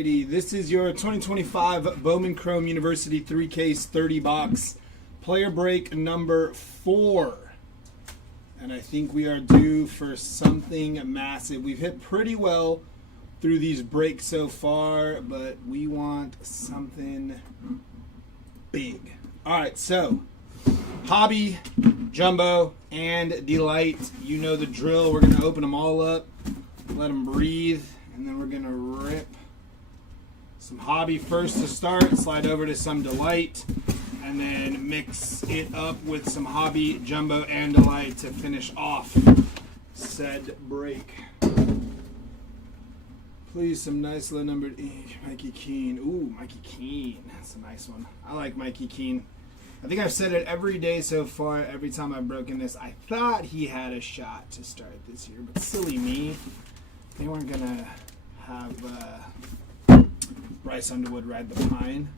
Alrighty, this is your 2025 Bowman Chrome University 3-case 30-box player break number 4. And I think we are due for something massive. We've hit pretty well through these breaks so far, but we want something big. Alright, so Hobby, Jumbo, and Delight. You know the drill. We're going to open them all up, let them breathe, and then we're going to rip some Hobby first to start, slide over to some Delight, and then mix it up with some Hobby, Jumbo, and Delight to finish off said break. Please, some nice low numbered ink. Mikey Keene. Ooh, Mikey Keene. That's a nice one. I like Mikey Keene. I think I've said it every day so far, every time I've broken this. I thought he had a shot to start this year, but silly me. They weren't going to have Bryce Underwood ride the pine.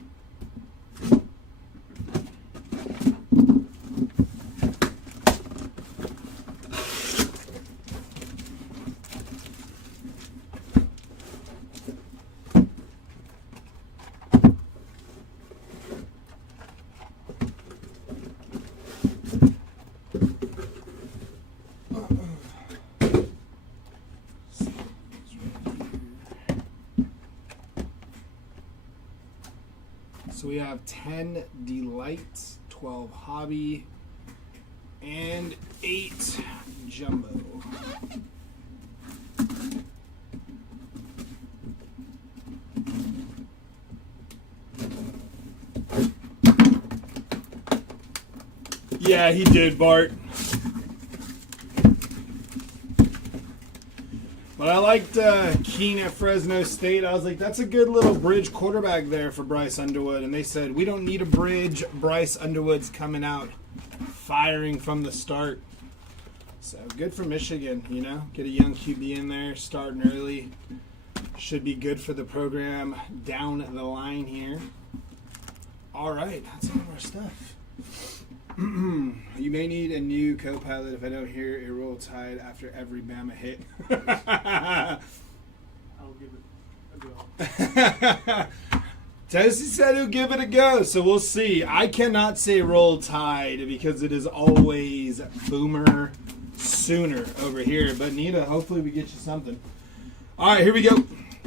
So we have 10 Delight, 12 Hobby, and 8 Jumbo. Yeah, he did, Bart. But I liked Keene at Fresno State. I was like, that's a good little bridge quarterback there for Bryce Underwood. And they said, we don't need a bridge. Bryce Underwood's coming out firing from the start. So good for Michigan, you know. Get a young QB in there, starting early. Should be good for the program down the line here. All right, that's all of our stuff. You may need a new co-pilot if I don't hear a roll tide after every Bama hit. I'll give it a go. Tessie said he'll give it a go, so we'll see. I cannot say roll tide because it is always Boomer Sooner over here. But Nita, hopefully we get you something. All right, here we go.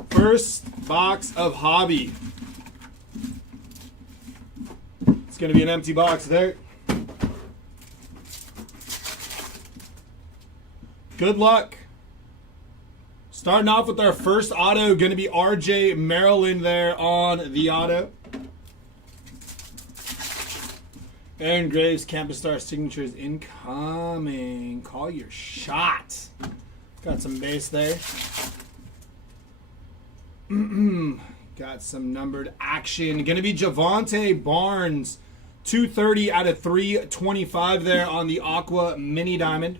First box of Hobby. It's going to be an empty box there. Good luck. Starting off with our first auto, going to be RJ Maryland there on the auto. Aaron Graves, Campus Star signatures incoming. Call your shot. Got some base there. Got some numbered action. Going to be Javonte Barnes. 230 out of 325 there on the Aqua Mini Diamond.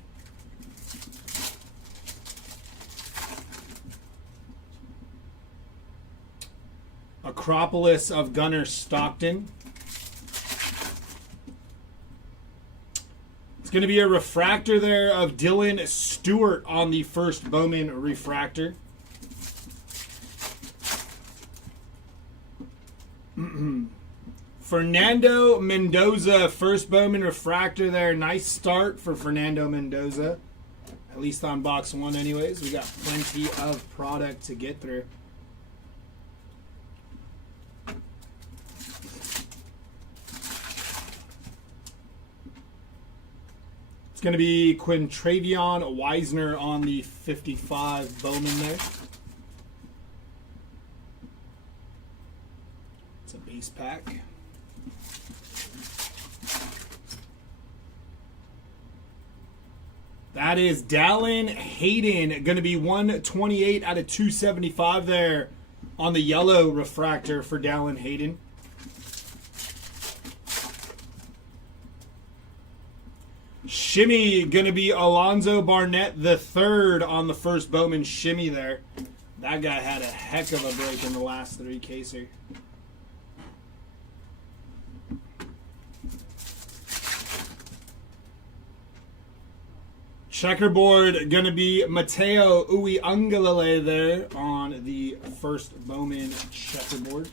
Acropolis of Gunnar Stockton. It's going to be a refractor there of Dylan Stewart on the first Bowman refractor. Fernando Mendoza, first Bowman refractor there. Nice start for Fernando Mendoza. At least on box 1 anyways. We got plenty of product to get through. It's going to be Quintravion Weisner on the 55 Bowman there. It's a base pack. That is Dallin Hayden. Going to be 128 out of 275 there on the yellow refractor for Dallin Hayden. Shimmy, going to be Alonzo Barnett the third on the first Bowman shimmy there. That guy had a heck of a break in the last 3 caser. Checkerboard going to be Mateo Uiagalelei there on the first Bowman checkerboard.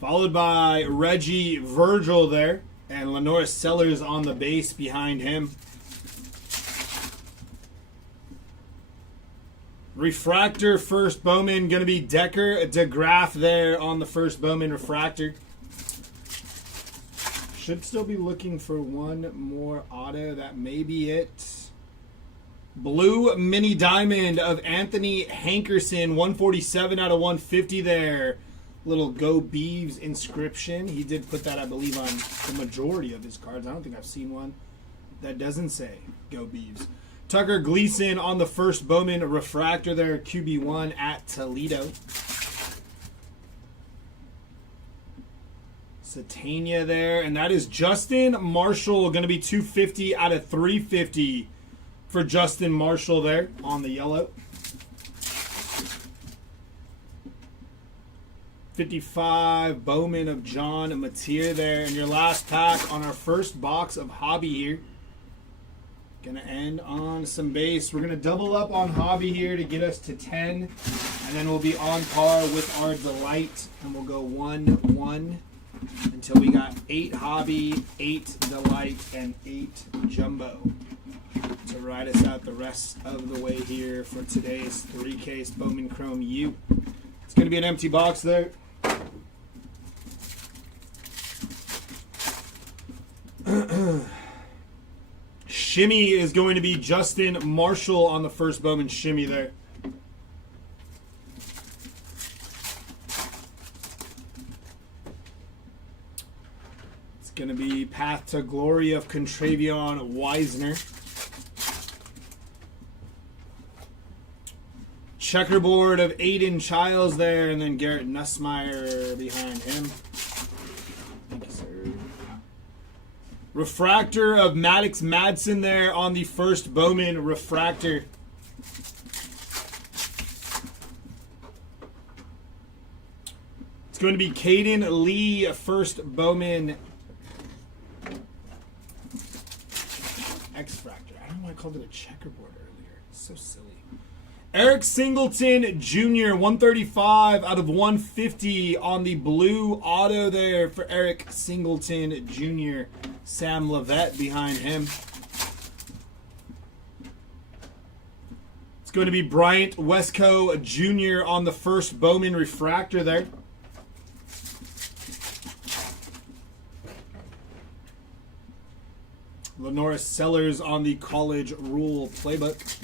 Followed by Reggie Virgil there. And Lenoris Sellers on the base behind him. Refractor first Bowman going to be Decker DeGraff there on the first Bowman refractor. Should still be looking for one more auto. That may be it. Blue mini diamond of Anthony Hankerson, 147 out of 150 there. Little Go Beavs inscription. He did put that, I believe, on the majority of his cards. I don't think I've seen one that doesn't say Go Beavs. Tucker Gleason on the first Bowman refractor there, QB1 at Toledo. Satania there, and that is Justin Marshall, going to be 250 out of 350 for Justin Marshall there on the yellow. 55 Bowman of John Mateer there, and your last pack on our first box of Hobby here. Gonna end on some base. We're gonna double up on Hobby here to get us to 10, and then we'll be on par with our Delight, and we'll go 1-1 until we got 8 Hobby, 8 Delight, and 8 Jumbo to ride us out the rest of the way here for today's 3-case Bowman Chrome U. It's gonna be an empty box there. Shimmy is going to be Justin Marshall on the first Bowman shimmy there. It's going to be Path to Glory of Contravion Wisner. Checkerboard of Aiden Childs there, and then Garrett Nussmeier behind him. Thank you, sir. Refractor of Maddox Madsen there on the first Bowman refractor. It's going to be Caden Lee, first Bowman X-Fractor. I don't know why I called it a checkerboard earlier. It's so silly. Eric Singleton Jr., 135 out of 150 on the blue auto there for Eric Singleton Jr. Sam Levette behind him. It's going to be Bryant Westco Jr. on the first Bowman refractor there. Lenoris Sellers on the college rule playbook.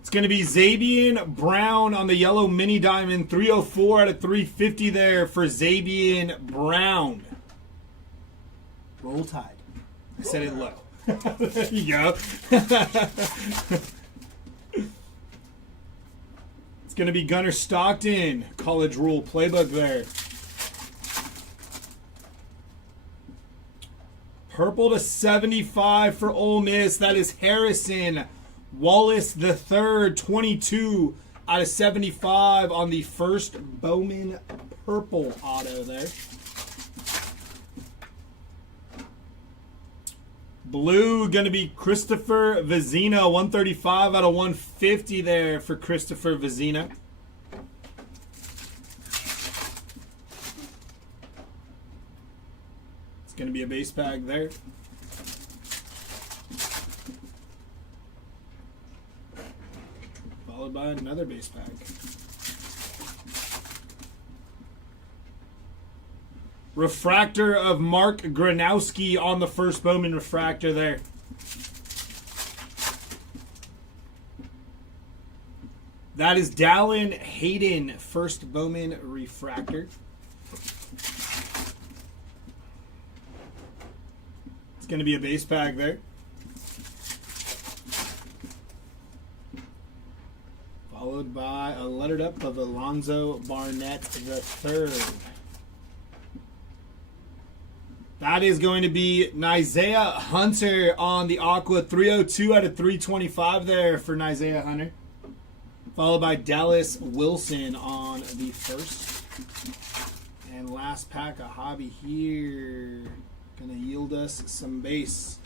It's going to be Zabian Brown on the yellow mini diamond, 304 out of 350 there for Zabian Brown. Roll Tide. I said it low. There you go. It's going to be Gunnar Stockton, college rule playbook there. Purple to 75 for Ole Miss. That is Harrison Wallace III, 22 out of 75 on the first Bowman purple auto there. Blue going to be Christopher Vizina, 135 out of 150 there for Christopher Vizina. It's going to be a base bag there. Followed by another base bag. Refractor of Mark Granowski on the first Bowman refractor there. That is Dallin Hayden, first Bowman refractor. It's going to be a base bag there. Followed by a lettered up of Alonzo Barnett III. That is going to be Nizea Hunter on the Aqua, 302 out of 325 there for Nizea Hunter. Followed by Dallas Wilson on the first. And last pack of hobby here. Gonna yield us some base.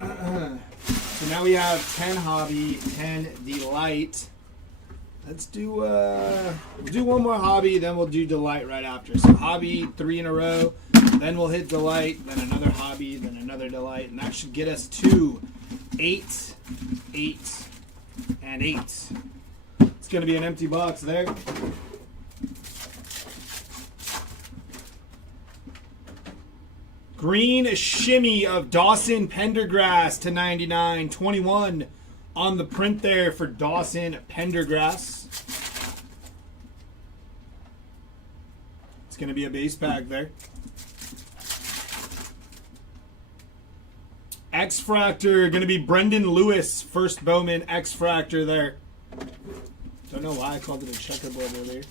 So now we have 10 hobby, 10 delight. Let's do we'll do one more hobby, then we'll do delight right after. So hobby 3 in a row, then we'll hit delight, then another hobby, then another delight, and that should get us to 8, 8, and 8. It's gonna be an empty box there. Green shimmy of Dawson Pendergrass to 99. 21 on the print there for Dawson Pendergrass. It's going to be a base pack there. X-Fractor, going to be Brendan Lewis. First Bowman X-Fractor there. Don't know why I called it a checkerboard earlier.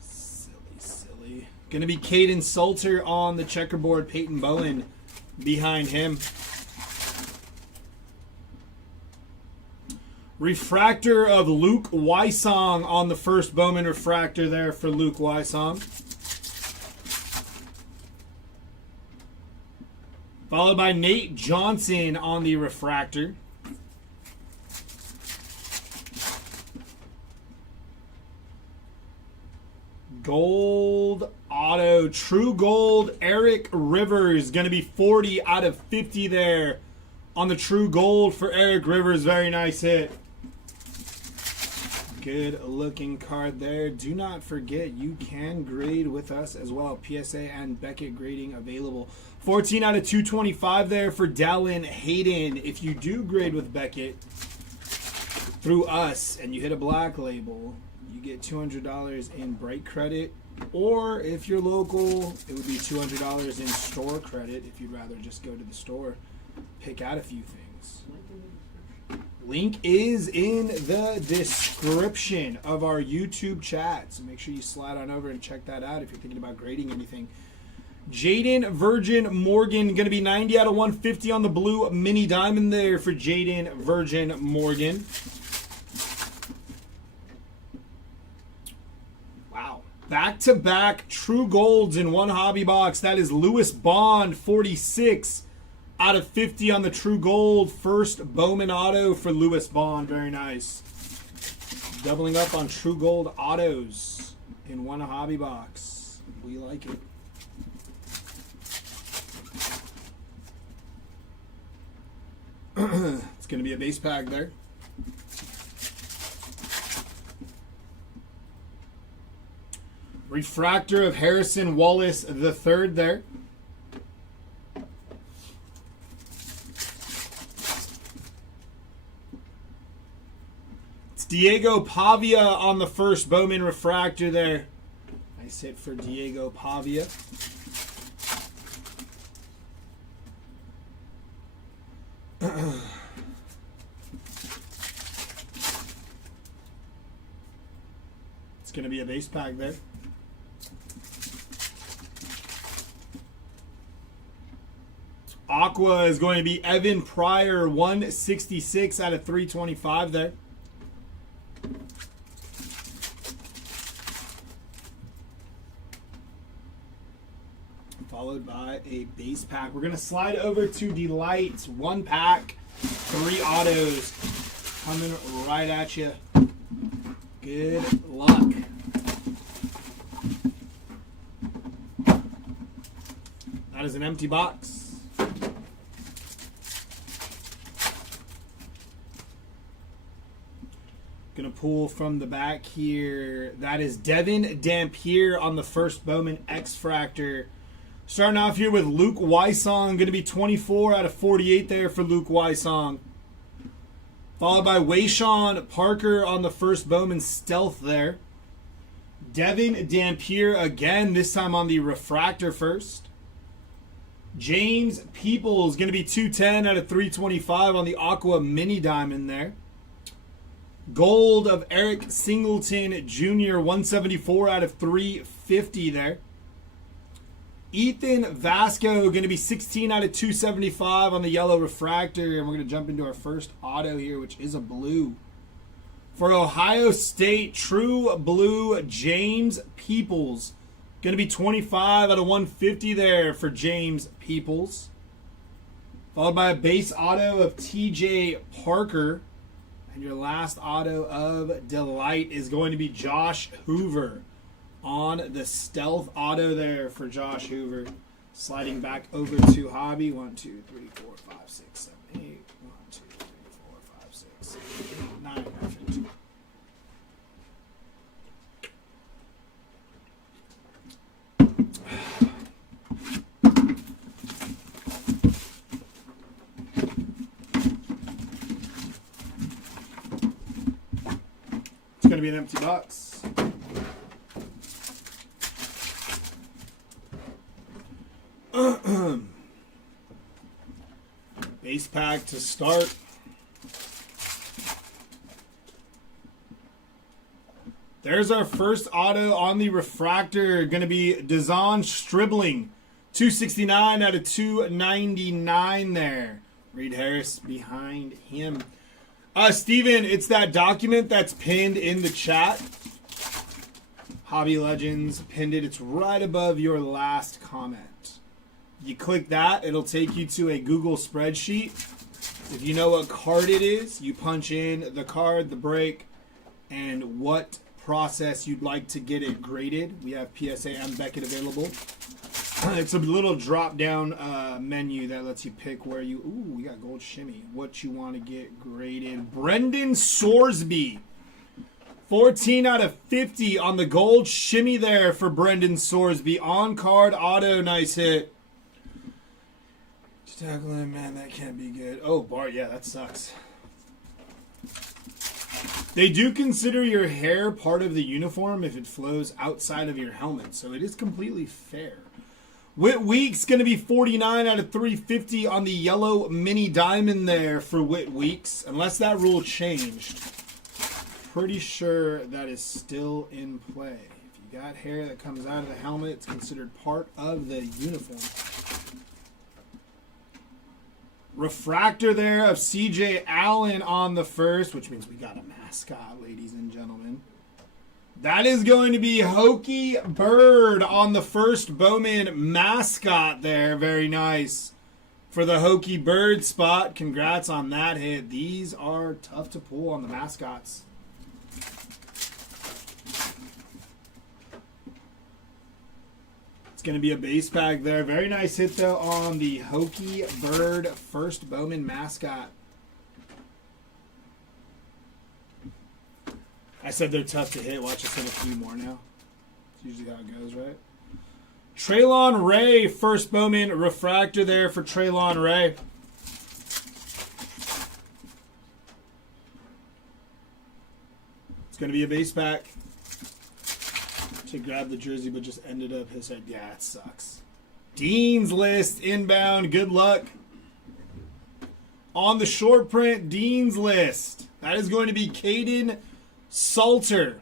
Silly. Going to be Caden Salter on the checkerboard. Peyton Bowen behind him. Refractor of Luke Wysong on the first Bowman refractor there for Luke Wysong. Followed by Nate Johnson on the refractor. Gold auto, true gold, Eric Rivers. Going to be 40 out of 50 there on the true gold for Eric Rivers. Very nice hit. Good looking card there. Do not forget, you can grade with us as well. PSA and Beckett grading available. 14 out of 225 there for Dallin Hayden. If you do grade with Beckett through us and you hit a black label, you get $200 in break credit. Or if you're local, it would be $200 in store credit if you'd rather just go to the store, pick out a few things. Link is in the description of our YouTube chat, so make sure you slide on over and check that out if you're thinking about grading anything. Jaden Virgin Morgan, going to be 90 out of 150 on the blue mini diamond there for Jaden Virgin Morgan. Wow. Back-to-back true golds in one hobby box. That is Lewis Bond, 46 out of 50 on the true gold. First Bowman auto for Lewis Bond. Very nice. Doubling up on true gold autos in one hobby box. We like it. It's going to be a base pack there. Refractor of Harrison Wallace the third there. It's Diego Pavia on the first Bowman refractor there. Nice hit for Diego Pavia. It's going to be a base pack there. Aqua is going to be Evan Pryor, 166 out of 325 there. Followed by a base pack. We're going to slide over to Delight. One pack, 3 autos coming right at you. Good luck. That is an empty box. Gonna pull from the back here. That is Devin Dampier on the first Bowman X-Fractor. Starting off here with Luke Wysong. Gonna be 24 out of 48 there for Luke Wysong. Followed by Wayshawn Parker on the first Bowman Stealth there. Devin Dampier again, this time on the refractor first. James Peoples going to be 210 out of 325 on the Aqua Mini Diamond there. Gold of Eric Singleton Jr., 174 out of 350 there. Ethan Vasco going to be 16 out of 275 on the yellow refractor. And we're going to jump into our first auto here, which is a blue. For Ohio State, true blue, James Peoples. Going to be 25 out of 150 there for James Peoples. Followed by a base auto of TJ Parker. And your last auto of Delight is going to be Josh Hoover on the stealth auto there for Josh Hoover. Sliding back over to Hobby. 1, 2, 3, 4, 5, 6, 7, 8. 1, 2, 3, 4, 5, 6, 7, 8, 9. Perfect. It's going to be an empty box. Base pack to start. There's our first auto on the refractor. Going to be Dazon Stribling. 269 out of 299 there. Reed Harris behind him. Steven, it's that document that's pinned in the chat. Hobby Legends pinned it. It's right above your last comment. You click that, it'll take you to a Google spreadsheet. If you know what card it is, you punch in the card, the break, and what process you'd like to get it graded. We have PSA and Beckett available. It's a little drop-down menu that lets you pick where you... Ooh, we got gold shimmy. What you want to get graded. Brendan Sorsby. 14 out of 50 on the gold shimmy there for Brendan Sorsby. On-card auto, nice hit. Tackling, man, that can't be good. Oh, Bart, yeah, that sucks. They do consider your hair part of the uniform if it flows outside of your helmet, so it is completely fair. Whit Weeks going to be 49 out of 350 on the yellow mini diamond there for Whit Weeks, unless that rule changed. Pretty sure that is still in play. If you got hair that comes out of the helmet, it's considered part of the uniform. Refractor there of CJ Allen on the first, which means we got a mascot, ladies and gentlemen. That is going to be Hokey Bird on the first Bowman mascot there. Very nice for the Hokey Bird spot. Congrats on that hit. These are tough to pull on the mascots. Going to be a base pack there. Very nice hit, though, on the Hokey Bird first Bowman mascot. I said they're tough to hit. Watch us hit a few more now. That's usually how it goes, right? Traylon Ray, first Bowman refractor there for Traylon Ray. It's going to be a base pack. To grab the jersey, but just ended up his head. Yeah, it sucks. Dean's List inbound. Good luck. On the short print, Dean's List. That is going to be Caden Salter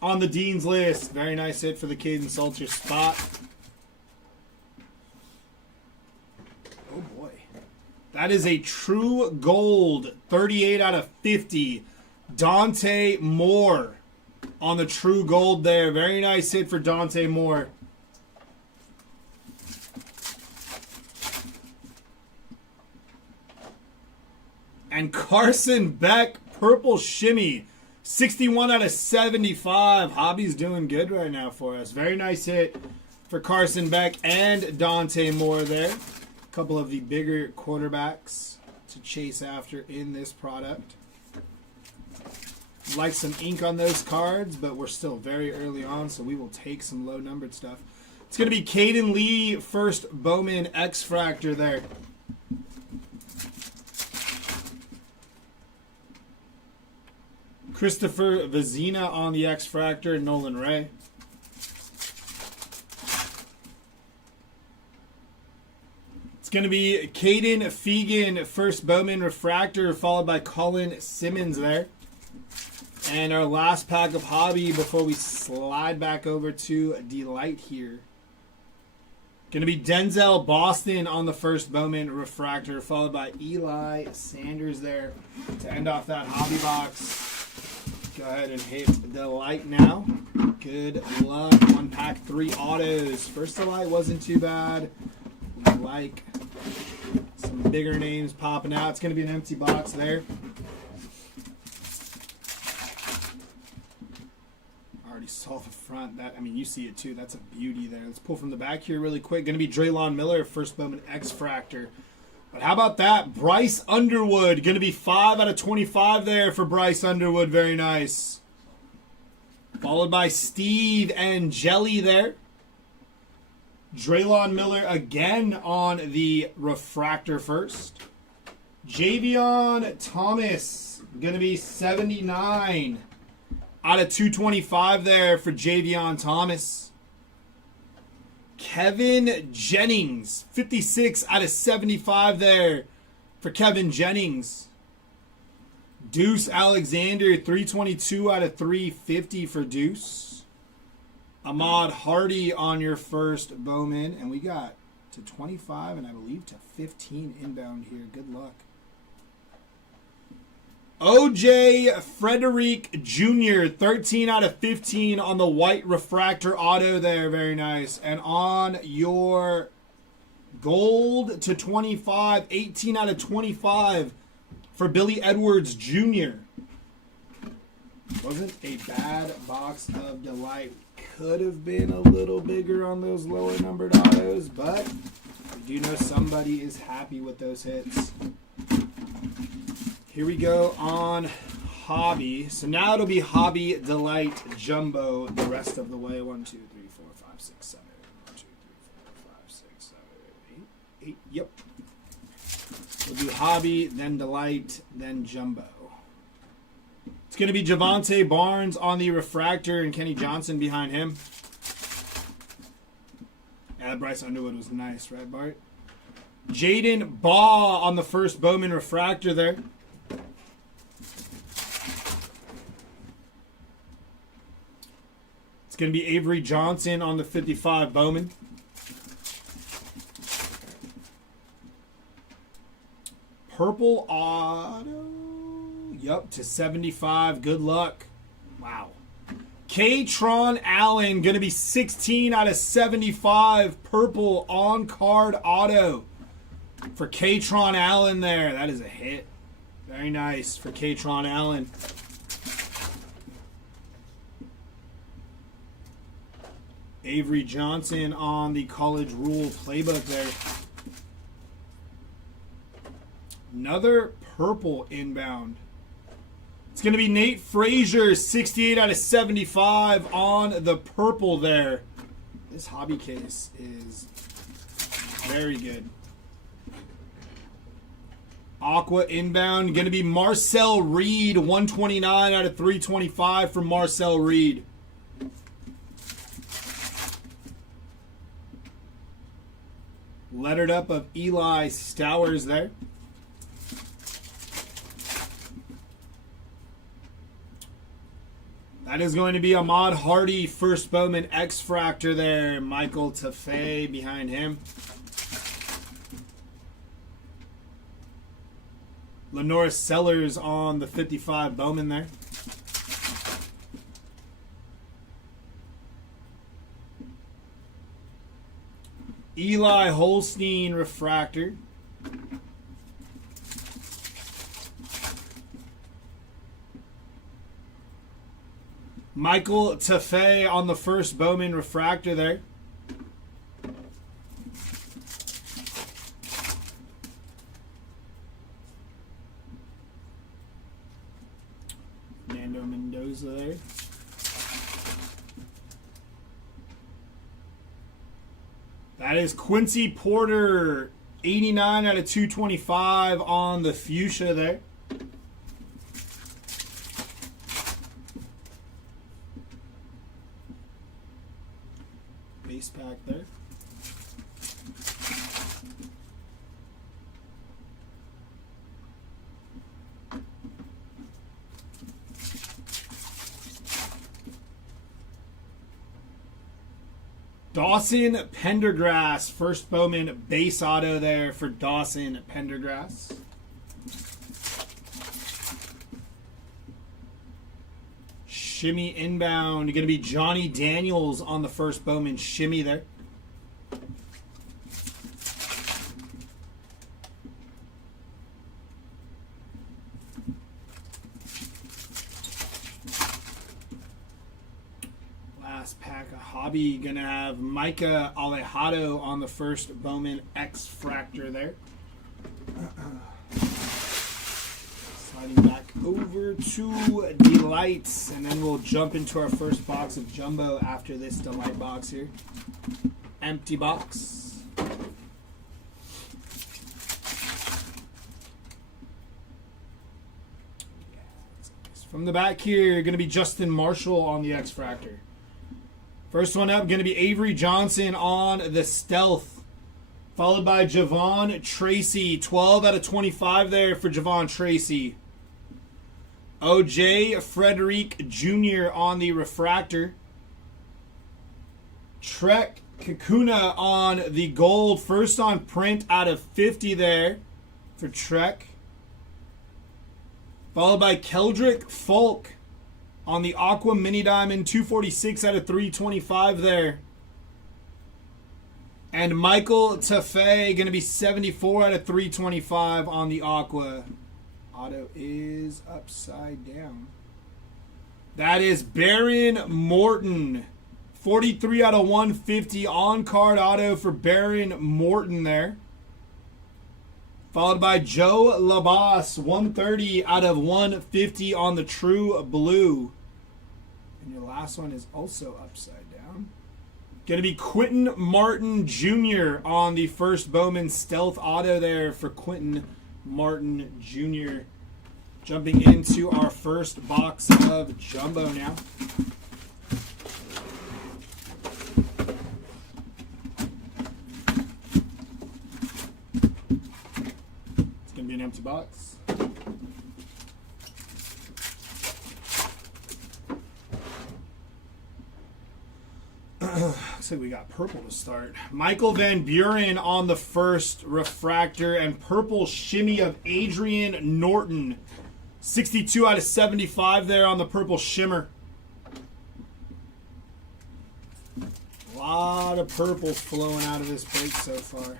on the Dean's List. Very nice hit for the Caden Salter spot. Oh boy. That is a true gold. 38 out of 50. Dante Moore. On the true gold there. Very nice hit for Dante Moore. And Carson Beck, purple shimmy. 61 out of 75. Hobby's doing good right now for us. Very nice hit for Carson Beck and Dante Moore there. A couple of the bigger quarterbacks to chase after in this product. Like some ink on those cards, but we're still very early on, so we will take some low-numbered stuff. It's going to be Caden Lee, first Bowman X-Fractor there. Christopher Vizina on the X-Fractor, Nolan Ray. It's going to be Caden Fegan, first Bowman Refractor, followed by Colin Simmons there. And our last pack of Hobby before we slide back over to Delight here. Going to be Denzel Boston on the first Bowman Refractor, followed by Eli Sanders there to end off that Hobby box. Go ahead and hit Delight now. Good luck. One pack, 3 autos. First delight wasn't too bad. We like some bigger names popping out. It's going to be an empty box there. Already saw the front. That, I mean, you see it too. That's a beauty there. Let's pull from the back here really quick. Going to be Draylon Miller, first Bowman X-Fractor. But how about that? Bryce Underwood. Going to be 5 out of 25 there for Bryce Underwood. Very nice. Followed by Steve and Jelly there. Draylon Miller again on the refractor first. Javion Thomas. Going to be 79 out of 225 there for Javion Thomas. Kevin Jennings. 56 out of 75 there for Kevin Jennings. Deuce Alexander, 322 out of 350 for Deuce. Ahmad Hardy on your first Bowman. And we got to 25 and I believe to 15 inbound here. Good luck. OJ Frederick Jr., 13 out of 15 on the white refractor auto there. Very nice. And on your gold to 25, 18 out of 25. For Billy Edwards Jr. Wasn't a bad box of delight. Could have been a little bigger on those lower numbered autos, but we do know somebody is happy with those hits. Here we go on Hobby. So now it'll be Hobby Delight Jumbo the rest of the way. 1, 2, 3, 4, 5, 6, 7, 1, 2, 3, 4, 5, 6, 7, 8, 8. Yep. We'll do Hobby, then Delight, then Jumbo. It's going to be Javonte Barnes on the refractor and Kenny Johnson behind him. Yeah, Bryce Underwood was nice, right, Bart? Jaden Baugh on the first Bowman refractor there. It's going to be Avery Johnson on the 55 Bowman. Purple auto. Yup, to 75. Good luck. Wow. K-Tron Allen, going to be 16 out of 75. Purple on-card auto for K-Tron Allen there. That is a hit. Very nice for K-Tron Allen. Avery Johnson on the College Rule playbook there. Another purple inbound. It's going to be Nate Frazier, 68 out of 75 on the purple there. This hobby case is very good. Aqua inbound. Going to be Marcel Reed, 129 out of 325 from Marcel Reed. Lettered up of Eli Stowers there. That is going to be Ahmad Hardy, first Bowman X-Fractor there. Michael Tafay behind him. Lenore Sellers on the 55 Bowman there. Eli Holstein refractor. Michael Tafay on the first Bowman refractor there. Fernando Mendoza there. That is Quincy Porter, 89 out of 225 on the fuchsia there. Base pack there. Dawson Pendergrass, first Bowman base auto there for Dawson Pendergrass. shimmy inbound. Going to be Johnny Daniels on the first Bowman shimmy there. Last pack of hobby. Going to have Micah Alejado on the first Bowman X-Fractor there. Sliding back over to Delights, and then we'll jump into our first box of Jumbo after this Delight box here. Empty box. From the back here, going to be Justin Marshall on the X-Fractor. First one up, going to be Avery Johnson on the Stealth. Followed by Javon Tracy. 12 out of 25 there for Javon Tracy. OJ Frederick Jr. on the Refractor. Trek Kakuna on the gold. First on print out of 50 there for Trek. Followed by Keldrick Folk on the Aqua Mini Diamond. 246 out of 325 there. And Michael Taffe going to be 74 out of 325 on the Aqua. Auto is upside down. That is Baron Morton. 43 out of 150 on-card auto for Baron Morton there. Followed by Joe Labas. 130 out of 150 on the True Blue. And your last one is also upside down. Going to be Quentin Martin Jr. on the first Bowman Stealth auto there for Quentin Martin Jr. Jumping into our first box of Jumbo now. It's going to be an empty box. Looks like we got purple to start. Michael Van Buren on the first Refractor, and purple shimmy of Adrian Norton. 62 out of 75 there on the purple shimmer. A lot of purple flowing out of this break so far.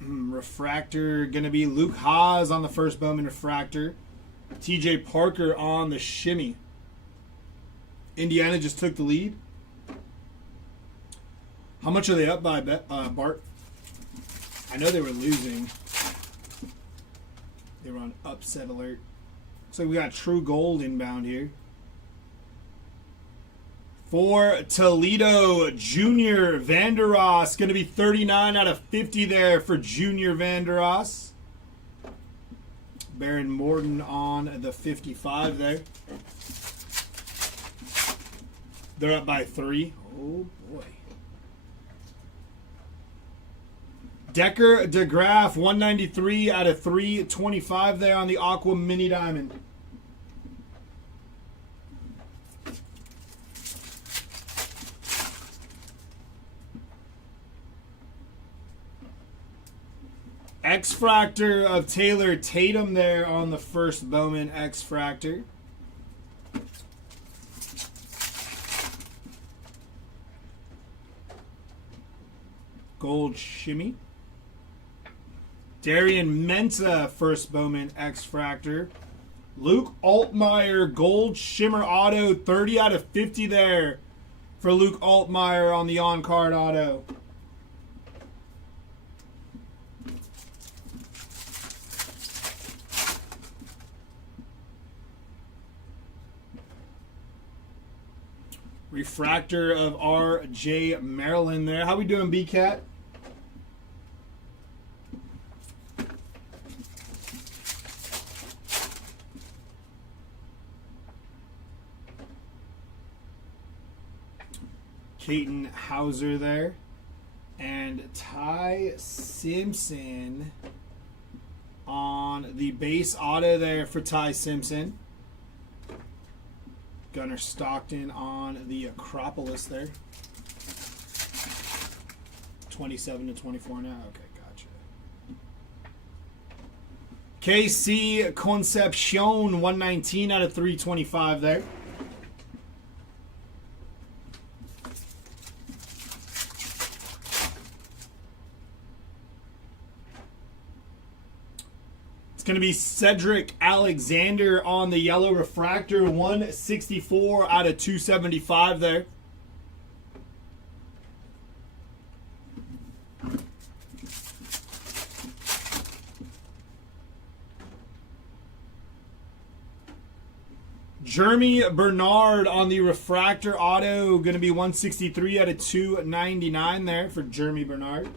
Refractor going to be Luke Haas on the first Bowman Refractor. TJ Parker on the shimmy. Indiana just took the lead. How much are they up by, Bart? I know they were losing. They were on upset alert. Looks like we got True Gold inbound here. For Toledo, Junior Vandeross. Going to be 39 out of 50 there for Junior Vandeross. Baron Morton on the 55 there. They're up by 3. Oh, boy. Decker DeGraff, 193 out of 325 there on the Aqua Mini Diamond. X-Fractor of Taylor Tatum there on the first Bowman X-Fractor. Gold shimmy. Darian Menta, first Bowman X-Fractor. Luke Altmaier, gold shimmer auto, 30 out of 50 there for Luke Altmaier on the on-card auto. Refractor of R.J. Maryland there. How we doing, B-Cat? Caton Hauser there. And Ty Simpson on the base auto there for Ty Simpson. Gunnar Stockton on the Acropolis there. 27 to 24 now. Okay, gotcha. KC Concepcion 119 out of 325 there. It's going to be Cedric Alexander on the yellow refractor, 164 out of 275 there. Jeremy Bernard on the refractor auto, going to be 163 out of 299 there for Jeremy Bernard.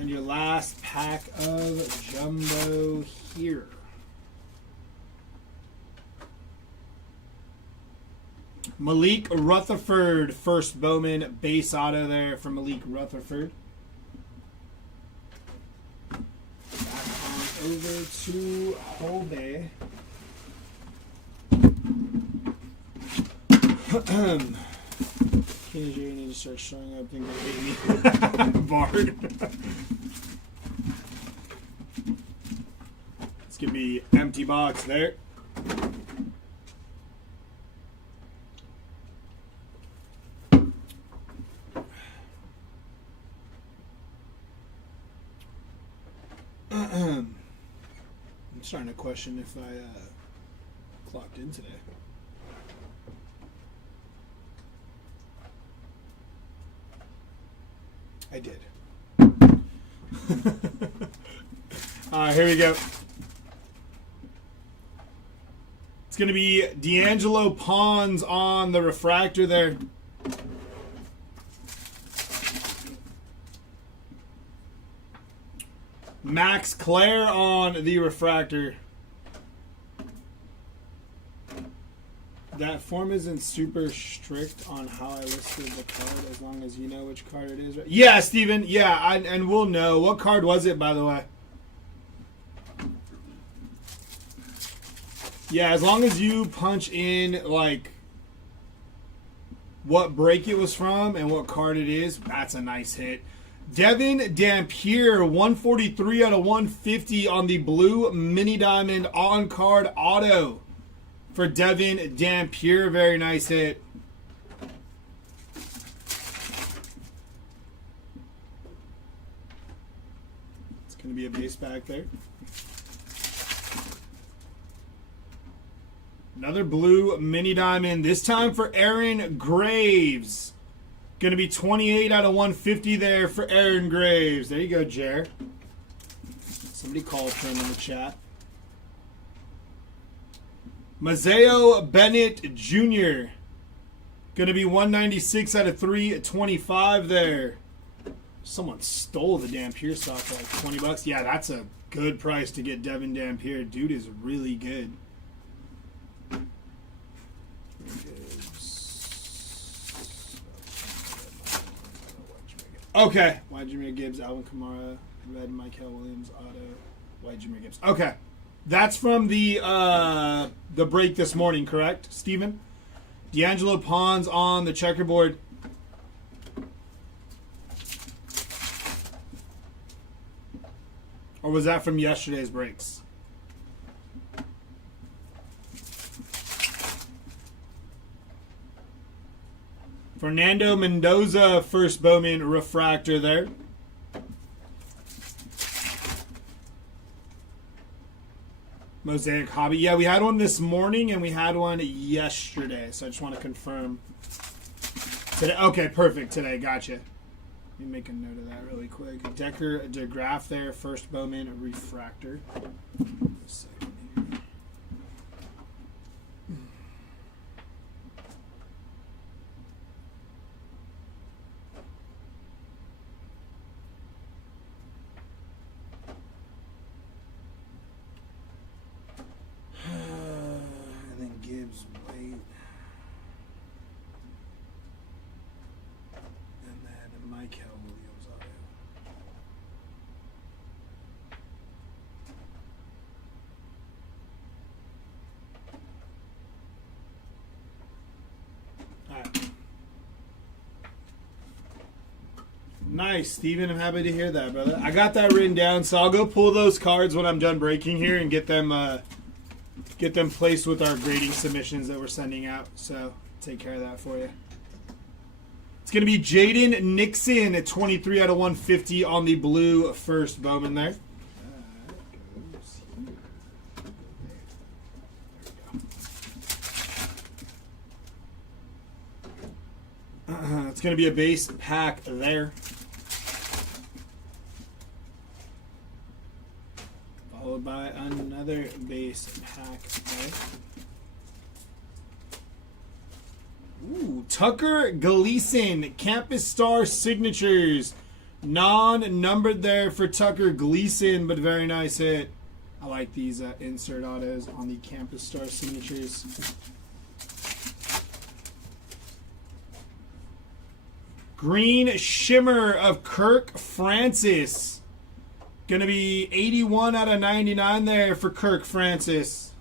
And your last pack of jumbo here. Malik Rutherford, first Bowman base auto there for Malik Rutherford. Over to Holbe. KJ need to start showing up. Think they hate me. Bard. It's gonna be empty box there. I'm starting to question if I clocked in today. I did. Alright, here we go. It's going to be D'Angelo Pons on the refractor there. Max Clare on the refractor. That form isn't super strict on how I listed the card, as long as you know which card it is. Right? Yeah, Steven. Yeah, and we'll know. What card was it, by the way? Yeah, as long as you punch in, like, what break it was from and what card it is, that's a nice hit. Devin Dampier, 143 out of 150 on the blue mini diamond on card auto for Devin Dampier. Very nice hit. It's going to be a base back there. Another blue mini diamond, this time for Aaron Graves. Going to be 28 out of 150 there for Aaron Graves. There you go, Jer. Somebody called for him in the chat. Mazeo Bennett Jr. Going to be 196 out of 325 there. Someone stole the Dampier stock for like 20 bucks. Yeah, that's a good price to get Devin Dampier. Dude is really good. Okay. White Jameer Gibbs, Alvin Kamara, red Michael Williams, auto, white Jameer Gibbs. Okay. That's from the break this morning, correct, Steven? D'Angelo Pons on the checkerboard. Or was that from yesterday's breaks? Fernando Mendoza, first Bowman refractor there. Mosaic Hobby. Yeah, we had one this morning and we had one yesterday. So I just want to confirm. Today. Okay, perfect. Today. Gotcha. Let me make a note of that really quick. Decker DeGraff there, first Bowman refractor. Just a second here. And then Gibbs, White. And then Michael Williams auto. Alright. Nice, Steven. I'm happy to hear that, brother. I got that written down, so I'll go pull those cards when I'm done breaking here and get them placed with our grading submissions that we're sending out. So take care of that for you. It's going to be Jaden Nixon at 23 out of 150 on the blue first Bowman there. It's going to be a base pack there. Followed by another base pack there. Ooh, Tucker Gleason, Campus Star Signatures. Non-numbered there for Tucker Gleason, but very nice hit. I like these insert autos on the Campus Star Signatures. Green Shimmer of Kirk Francis. Going to be 81 out of 99 there for Kirk Francis.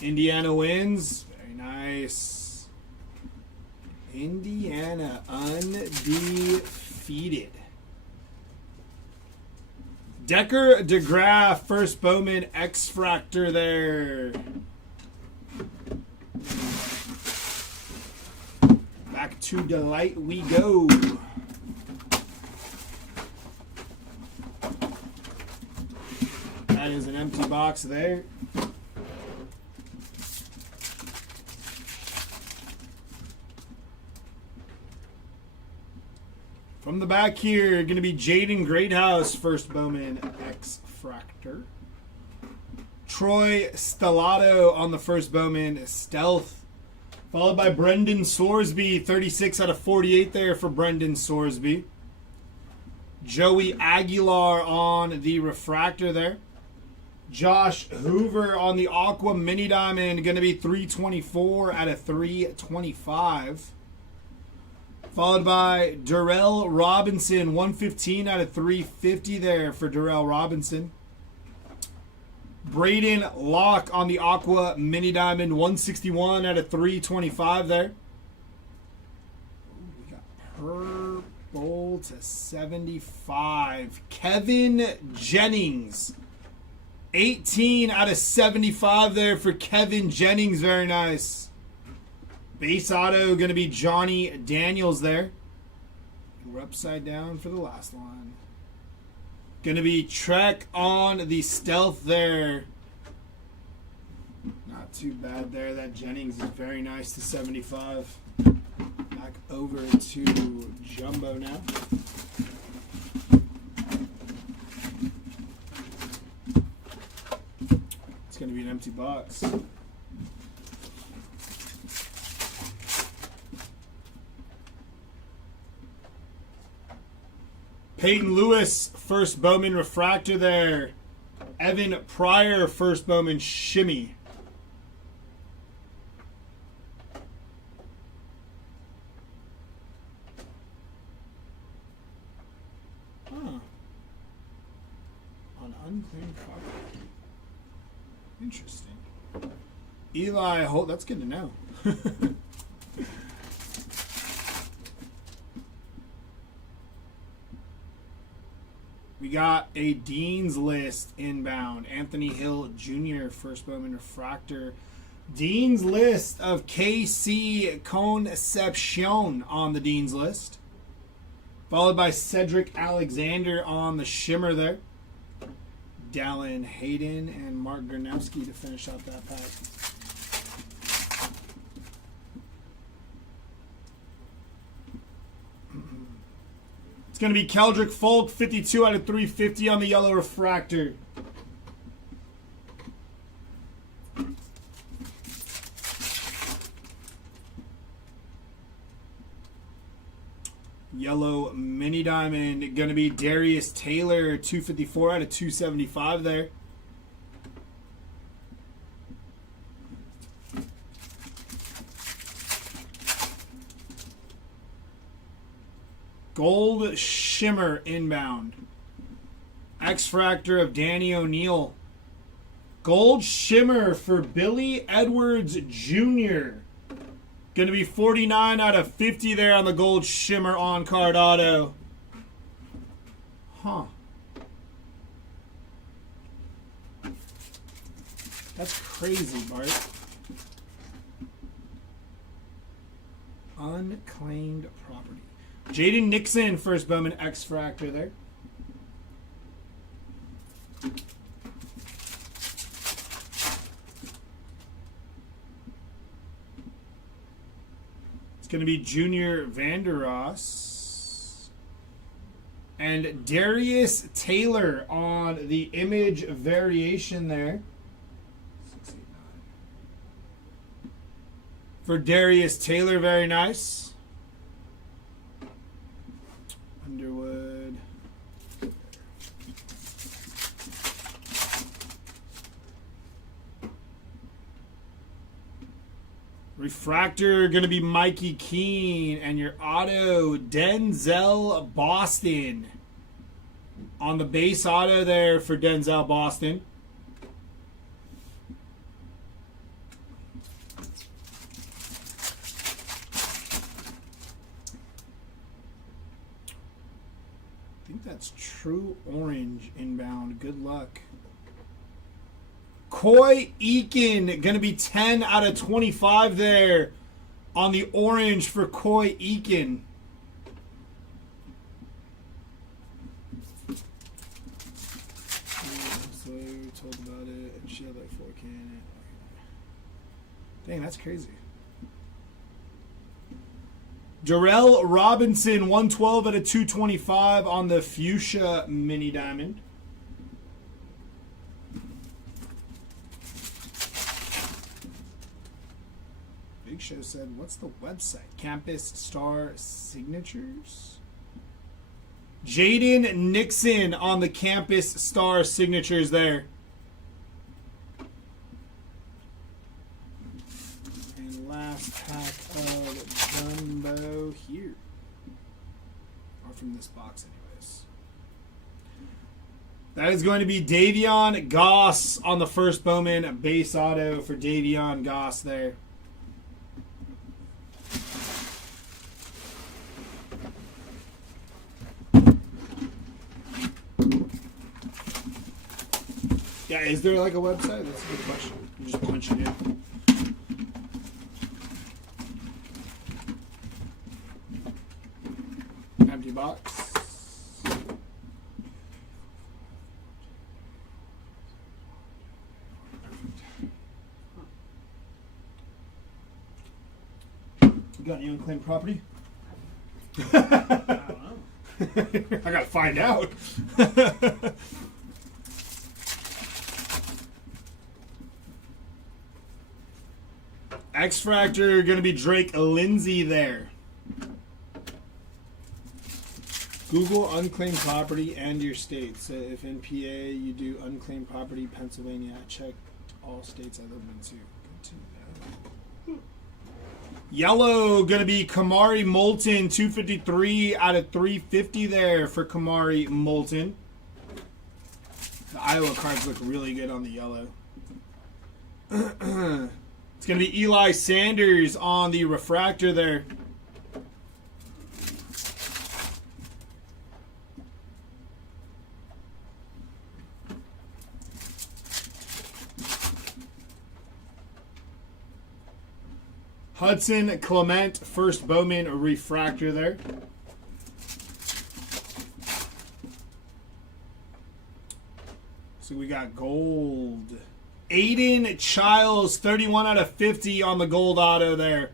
Indiana wins. Very nice. Indiana undefeated. Decker DeGraff, first Bowman X-Fractor there. Back to Delight we go. That is an empty box there. From the back here, going to be Jaden Greathouse, first Bowman X-Fractor. Troy Stellato on the first Bowman Stealth. Followed by Brendan Sorsby, 36 out of 48 there for Brendan Sorsby. Joey Aguilar on the Refractor there. Josh Hoover on the Aqua Mini Diamond, going to be 324 out of 325. Followed by Darrell Robinson, 115 out of 350 there for Darrell Robinson. Braden Locke on the Aqua Mini Diamond, 161 out of 325 there. We got purple to 75. Kevin Jennings, 18 out of 75 there for Kevin Jennings. Very nice. Base auto going to be Johnny Daniels there. And we're upside down for the last one. Going to be Trek on the Stealth there. Not too bad there. That Jennings is very nice to 75. Back over to Jumbo now. It's going to be an empty box. Peyton Lewis, first Bowman Refractor there. Evan Pryor, first Bowman Shimmy. Huh. On unclaimed property. Interesting. Eli Holt, that's good to know. We got a Dean's List inbound. Anthony Hill Jr., first Bowman Refractor. Dean's List of KC Concepcion on the Dean's List. Followed by Cedric Alexander on the Shimmer there. Dallin Hayden and Mark Gronowski to finish out that pack. It's going to be Keldrick Folk, 52 out of 350 on the yellow refractor. Yellow mini diamond, going to be Darius Taylor, 254 out of 275 there. Gold Shimmer inbound. X-Fractor of Danny O'Neill. Gold Shimmer for Billy Edwards Jr. Going to be 49 out of 50 there on the gold shimmer on card auto. Huh. That's crazy, Bart. Unclaimed property. Jaden Nixon, first Bowman X-Fractor there. It's going to be Junior Vandeross. And Darius Taylor on the image variation there. 689. For Darius Taylor, very nice. Underwood. Refractor going to be Mikey Keene, and your auto Denzel Boston on the base auto there for Denzel Boston. I think that's true orange inbound. Good luck. Coy Eakin, going to be 10 out of 25 there on the orange for Coy Eakin. So we told about it, and she had like 4K in it. Dang, that's crazy. Darrell Robinson, 112 out of 225 on the fuchsia mini diamond. Big Show said, what's the website? Campus Star Signatures? Jaden Nixon on the Campus Star Signatures there. And last pack of Jumbo here. Or from this box anyways. That is going to be Davion Goss on the first Bowman base auto for Davion Goss there. Yeah, is there like a website? That's a good question. You just punch it in. Empty box. You got any unclaimed property? I don't know. I gotta find out. X-Fractor going to be Drake Lindsay there. Google unclaimed property and your state. So if in PA you do unclaimed property, Pennsylvania, I checked all states I live in too. Good to know. Yellow going to be Kamari Moulton, 253 out of 350 there for Kamari Moulton. The Iowa cards look really good on the yellow. It's going to be Eli Sanders on the refractor there. Hudson Clement, first Bowman refractor there. So we got gold. Aiden Childs, 31 out of 50 on the gold auto there.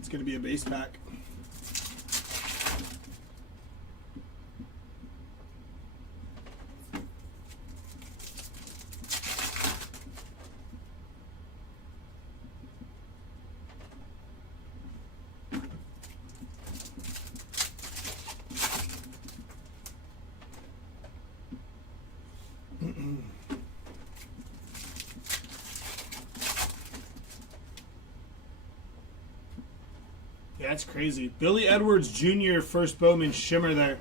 It's going to be a base pack. Yeah, that's crazy. Billy Edwards Jr. first Bowman shimmer there.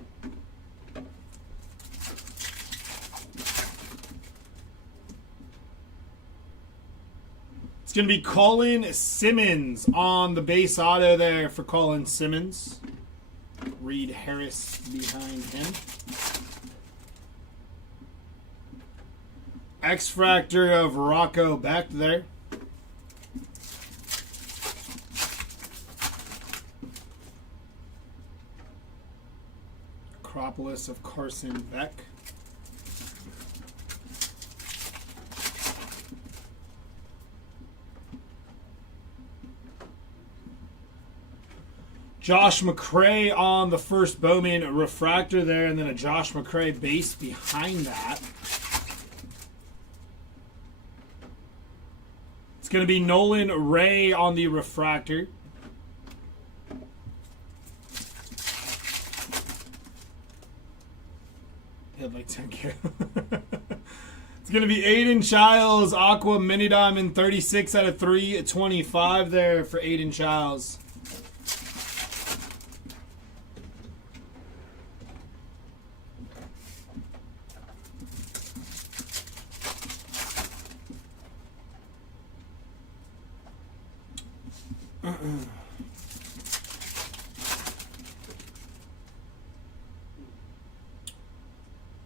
It's going to be Colin Simmons on the base auto there for Colin Simmons. Reed Harris behind him. X-Fractor of Rocco Beck there. Acropolis of Carson Beck. Josh McRae on the first Bowman refractor there, and then a Josh McRae base behind that. It's going to be Nolan Ray on the refractor. He had like 10K. It's going to be Aiden Childs, Aqua Mini Diamond, 36 out of 325 there for Aiden Childs.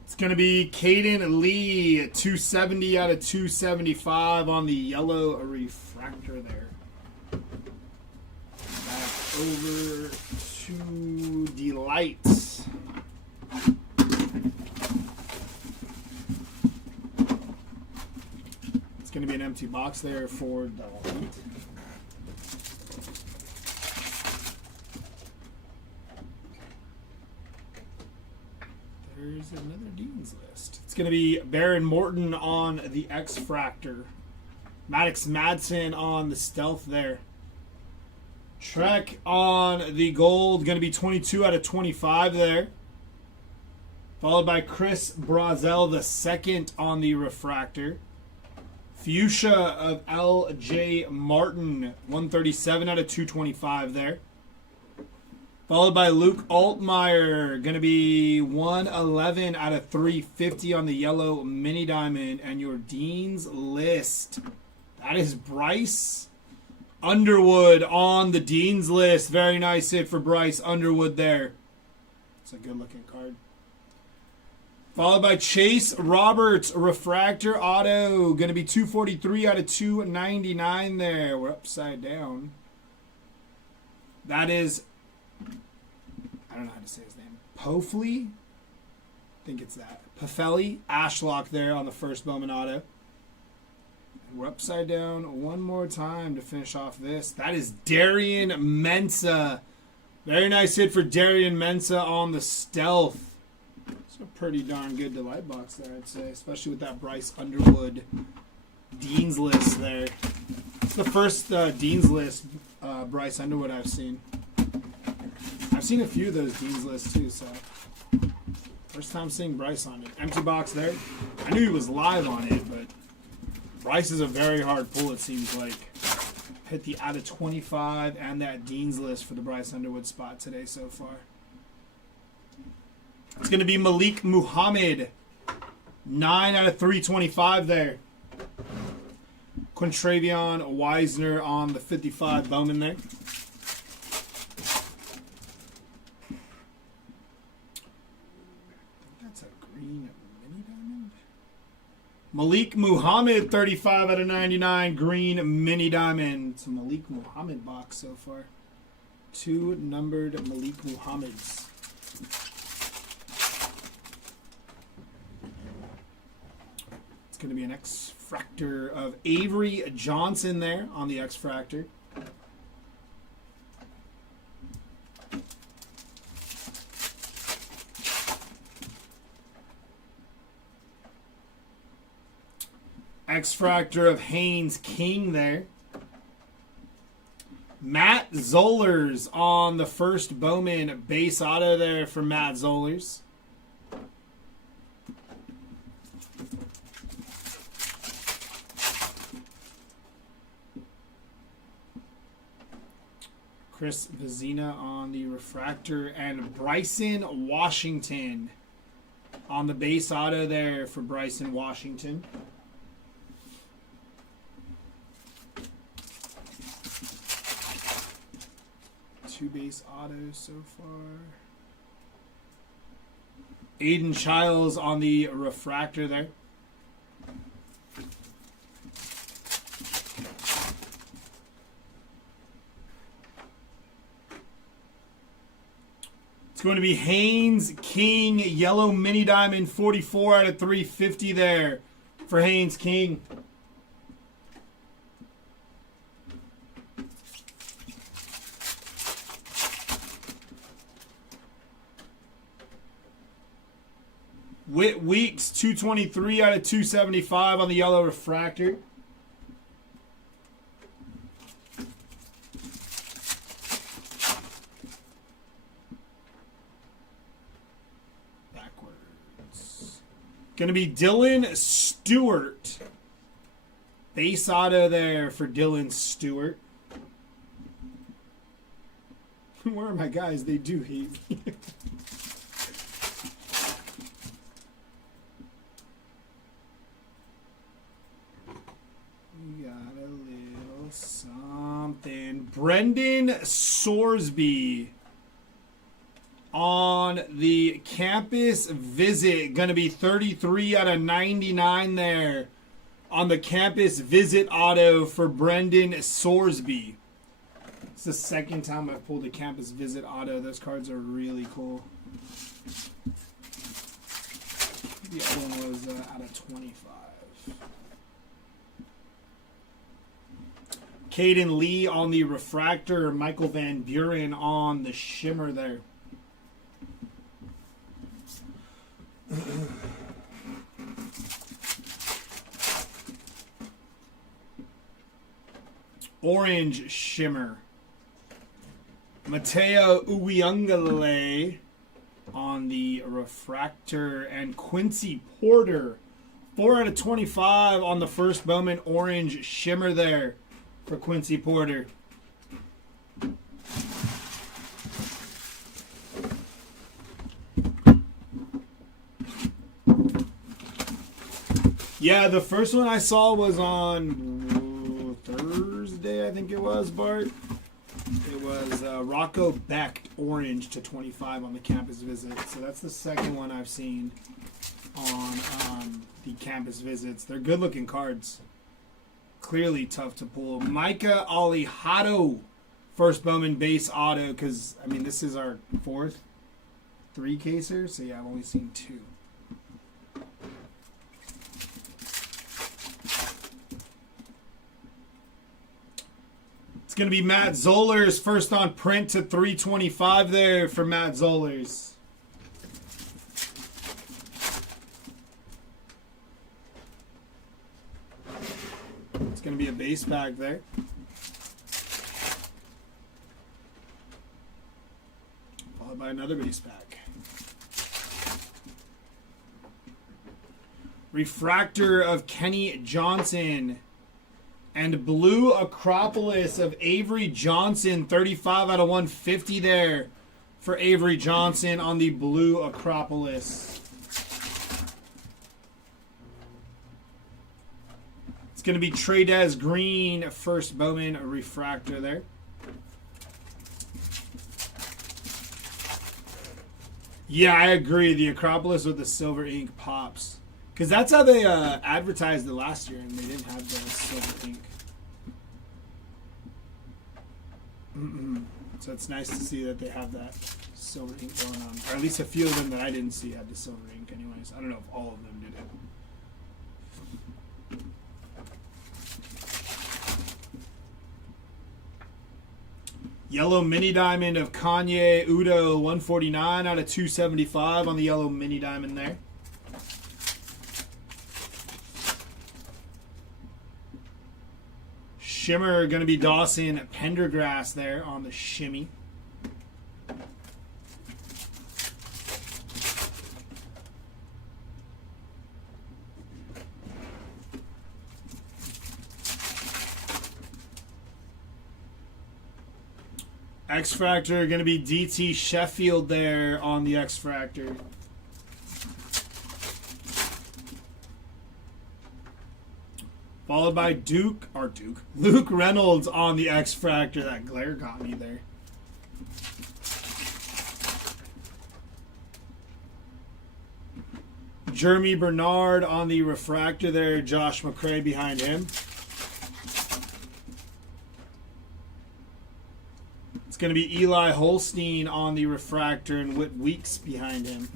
It's going to be Caden Lee, 270 out of 275 on the yellow refractor there. Back over to Delight. It's going to be an empty box there for Delight. There's another Dean's List. It's going to be Baron Morton on the X-Fractor. Maddox Madsen on the Stealth there. Trek on the Gold. Going to be 22 out of 25 there. Followed by Chris Brazel the second on the Refractor. Fuchsia of L.J. Martin. 137 out of 225 there. Followed by Luke Altmaier, going to be 111 out of 350 on the yellow mini diamond. And your Dean's List. That is Bryce Underwood on the Dean's List. Very nice hit for Bryce Underwood there. It's a good looking card. Followed by Chase Roberts, Refractor Auto. Going to be 243 out of 299 there. We're upside down. That is... I don't know how to say his name. Pofley? I think it's that. Pofeli, Ashlock there on the first Bowman auto. And we're upside down one more time to finish off this. That is Darian Mensah. Very nice hit for Darian Mensah on the Stealth. It's a pretty darn good Delight box there, I'd say. Especially with that Bryce Underwood Dean's List there. It's the first Dean's List Bryce Underwood I've seen. I've seen a few of those Dean's Lists too, so first time seeing Bryce on it. Empty box there. I knew he was live on it, but Bryce is a very hard pull, it seems like. Hit the out of 25 and that Dean's List for the Bryce Underwood spot today so far. It's going to be Malik Muhammad. 9 out of 325 there. Quintravion Wiesner on the 55 Bowman there. Malik Muhammad, 35 out of 99, green mini diamond. It's a Malik Muhammad box so far. 2 numbered Malik Muhammads. It's going to be an X-Fractor of Avery Johnson there on the X-Fractor. X-Fractor of Haynes King there. Matt Zollers on the first Bowman base auto there for Matt Zollers. Chris Vezina on the refractor, and Bryson Washington on the base auto there for Bryson Washington. Two base autos so far. Aiden Childs on the refractor there. It's going to be Haynes King, yellow mini diamond, 44 out of 350 there for Haynes King. Whit Weeks, 223 out of 275 on the yellow refractor. Backwards. Going to be Dylan Stewart. Base auto there for Dylan Stewart. Where are my guys? They do hate me. Something. Brendan Sorsby on the campus visit. Going to be 33 out of 99 there on the campus visit auto for Brendan Sorsby. It's the second time I've pulled a campus visit auto. Those cards are really cool. The other one was out of 25. Caden Lee on the refractor. Michael Van Buren on the shimmer there. Orange shimmer. Mateo Uiagalelei on the refractor, and Quincy Porter, 4 out of 25 on the first Bowman orange shimmer there for Quincy Porter. Yeah, the first one I saw was on Thursday, I think it was, Bart. It was Rocco Becht orange to 25 on the campus visit. So that's the second one I've seen on the campus visits. They're good looking cards. Clearly tough to pull. Micah Alejado, first Bowman base auto, because, I mean, this is our fourth 3-caser, so yeah, I've only seen 2. It's going to be Matt Zollers, first on print to 325 there for Matt Zollers. It's going to be a base pack there. Followed by another base pack. Refractor of Kenny Johnson. And Blue Acropolis of Avery Johnson. 35 out of 150 there for Avery Johnson on the Blue Acropolis. Going to be Tradez Green, first Bowman refractor there. Yeah, I agree. The Acropolis with the silver ink pops. Because that's how they advertised it last year, and they didn't have the silver ink. So it's nice to see that they have that silver ink going on. Or at least a few of them that I didn't see had the silver ink anyways. I don't know if all of them did it. Yellow mini diamond of Kanye Udo, 149 out of 275 on the yellow mini diamond there. Shimmer going to be Dawson Pendergrass there on the shimmy. X-Fractor going to be DT Sheffield there on the X-Fractor. Followed by Luke Reynolds on the X-Fractor. That glare got me there. Jeremy Bernard on the refractor there. Josh McCray behind him. It's going to be Eli Holstein on the refractor and Whit Weeks behind him.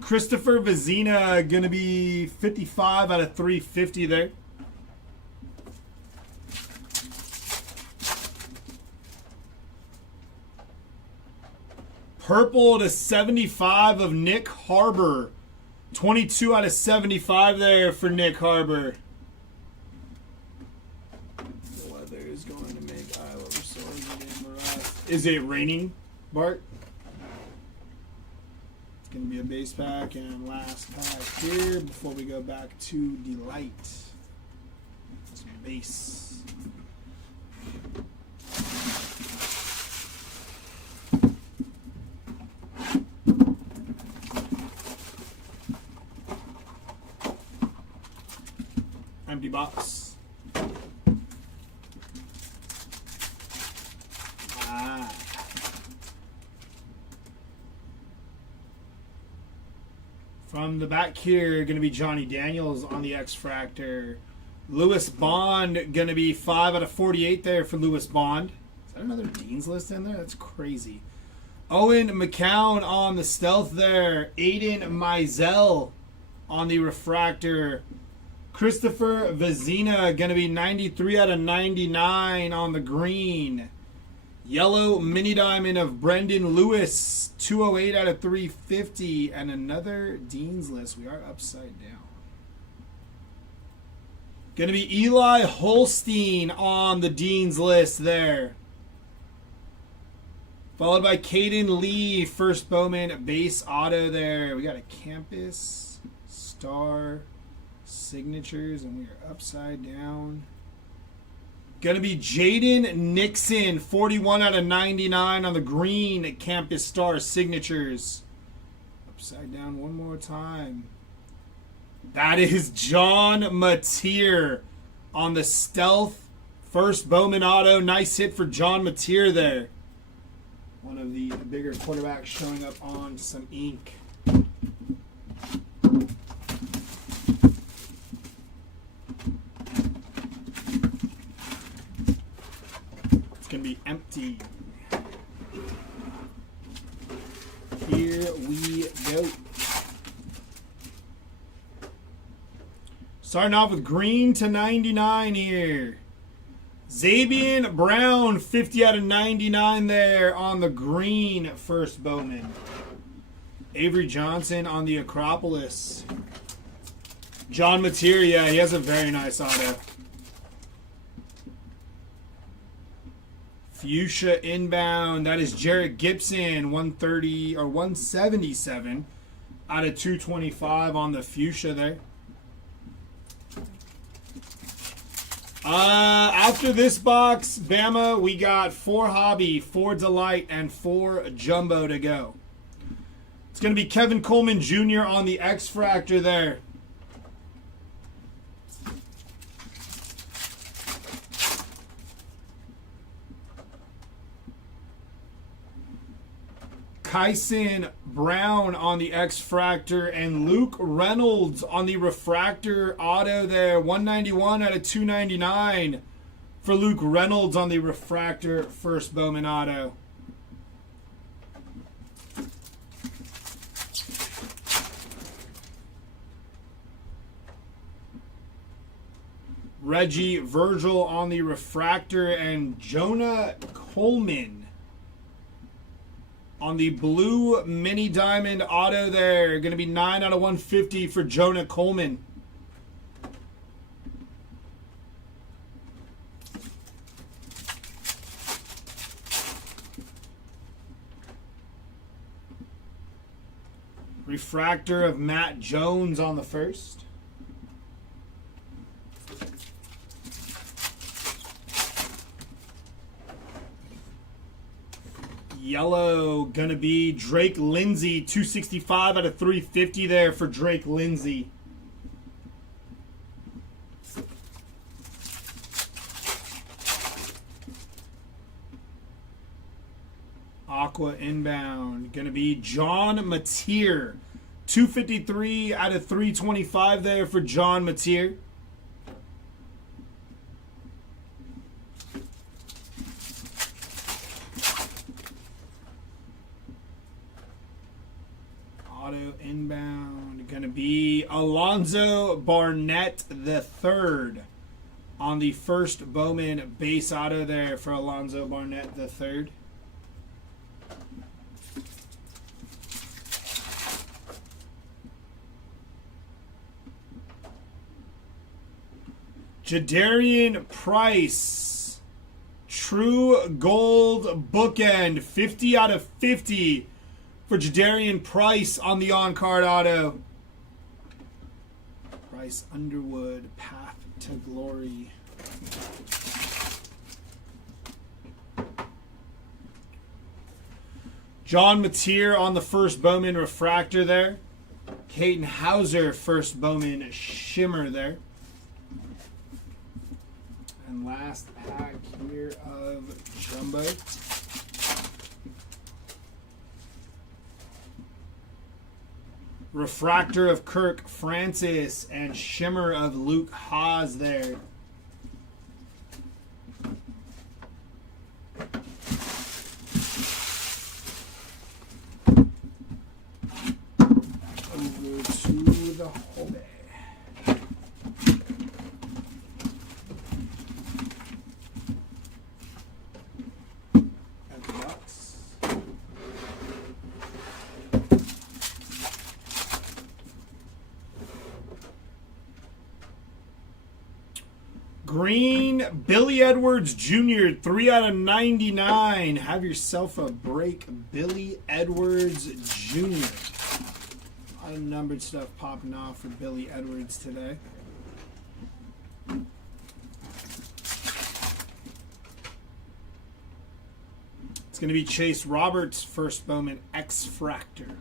Christopher Vezina going to be 55 out of 350 there. Purple to 75 of Nick Harbor. 22 out of 75 there for Nick Harbor. The weather is going to make Iowa resources. Is it raining, Bart? It's going to be a base pack and last pack here before we go back to Delight. Some base. Empty box. From the back here, going to be Johnny Daniels on the X-Fractor. Lewis Bond, going to be 5 out of 48 there for Lewis Bond. Is that another Dean's List in there? That's crazy. Owen McCown on the Stealth there. Aiden Mizell on the Refractor. Christopher Vezina, going to be 93 out of 99 on the green. Yellow Mini Diamond of Brendan Lewis, 208 out of 350. And another Dean's List. We are upside down. Going to be Eli Holstein on the Dean's List there. Followed by Caden Lee, first Bowman base auto there. We got a Campus Star signatures, and we are upside down. Going to be Jaden Nixon, 41 out of 99 on the green Campus Star signatures. Upside down one more time. That is John Mateer on the Stealth first Bowman auto. Nice hit for John Mateer there. One of the bigger quarterbacks showing up on some ink. It's going to be empty. Here we go. Starting off with green to 99 here. Zabian Brown, 50 out of 99 there on the green first Bowman. Avery Johnson on the Acropolis. John Mateer, yeah, he has a very nice auto. Fuchsia inbound, that is Jarrett Gibson, 130 or 177 out of 225 on the Fuchsia there. After this box, Bama, we got 4 Hobby, 4 Delight, and 4 Jumbo to go. It's going to be Kevin Coleman Jr. on the X-Fractor there. Kyson Brown on the X-Fractor and Luke Reynolds on the Refractor auto there. 191 out of 299 for Luke Reynolds on the Refractor first Bowman auto. Reggie Virgil on the Refractor and Jonah Coleman on the blue mini diamond auto there. Going to be 9 out of 150 for Jonah Coleman. Refractor of Matt Jones on the first. Yellow, gonna be Drake Lindsay, 265 out of 350 there for Drake Lindsay. Aqua inbound, gonna be John Mateer, 253 out of 325 there for John Mateer. Auto inbound, gonna be Alonzo Barnett the third on the first Bowman base auto there for Alonzo Barnett the third. Jadarian Price, True Gold Bookend, 50 out of 50 for Jadarian Price on the on-card auto. Bryce Underwood, Path to Glory. John Mateer on the first Bowman Refractor there. Caden Hauser, first Bowman Shimmer there. And last pack here of Jumbo. Refractor of Kirk Francis and Shimmer of Luke Haas there. Over to the Hobby. Green, Billy Edwards Jr., 3 out of 99. Have yourself a break, Billy Edwards Jr. A lot of numbered stuff popping off for Billy Edwards today. It's going to be Chase Roberts, first Bowman X-Fractor.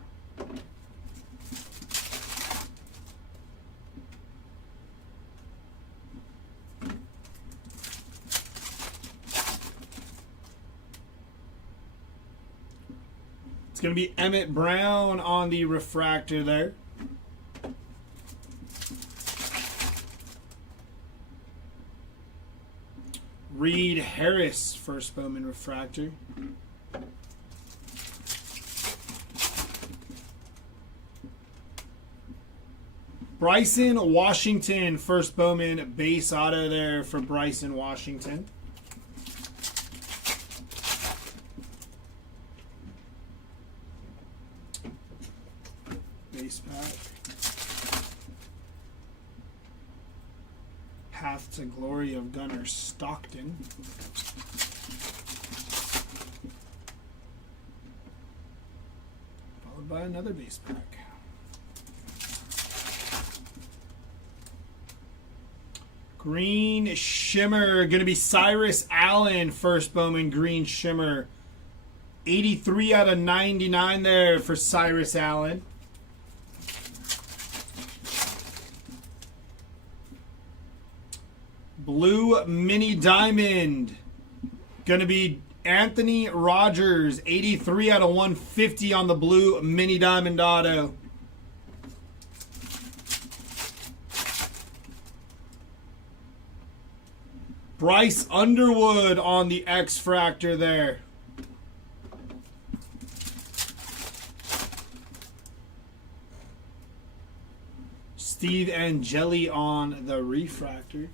It's going to be Emmett Brown on the refractor there. Reed Harris, first Bowman refractor. Bryson Washington, first Bowman base auto there for Bryson Washington. Base pack. Path to Glory of Gunnar Stockton. Followed by another base pack. Green Shimmer, going to be Cyrus Allen, first Bowman Green Shimmer. 83 out of 99 there for Cyrus Allen. Blue Mini Diamond, going to be Anthony Rogers, 83 out of 150 on the Blue Mini Diamond auto. Bryce Underwood on the X-Fractor there. Steve Angeli on the Refractor.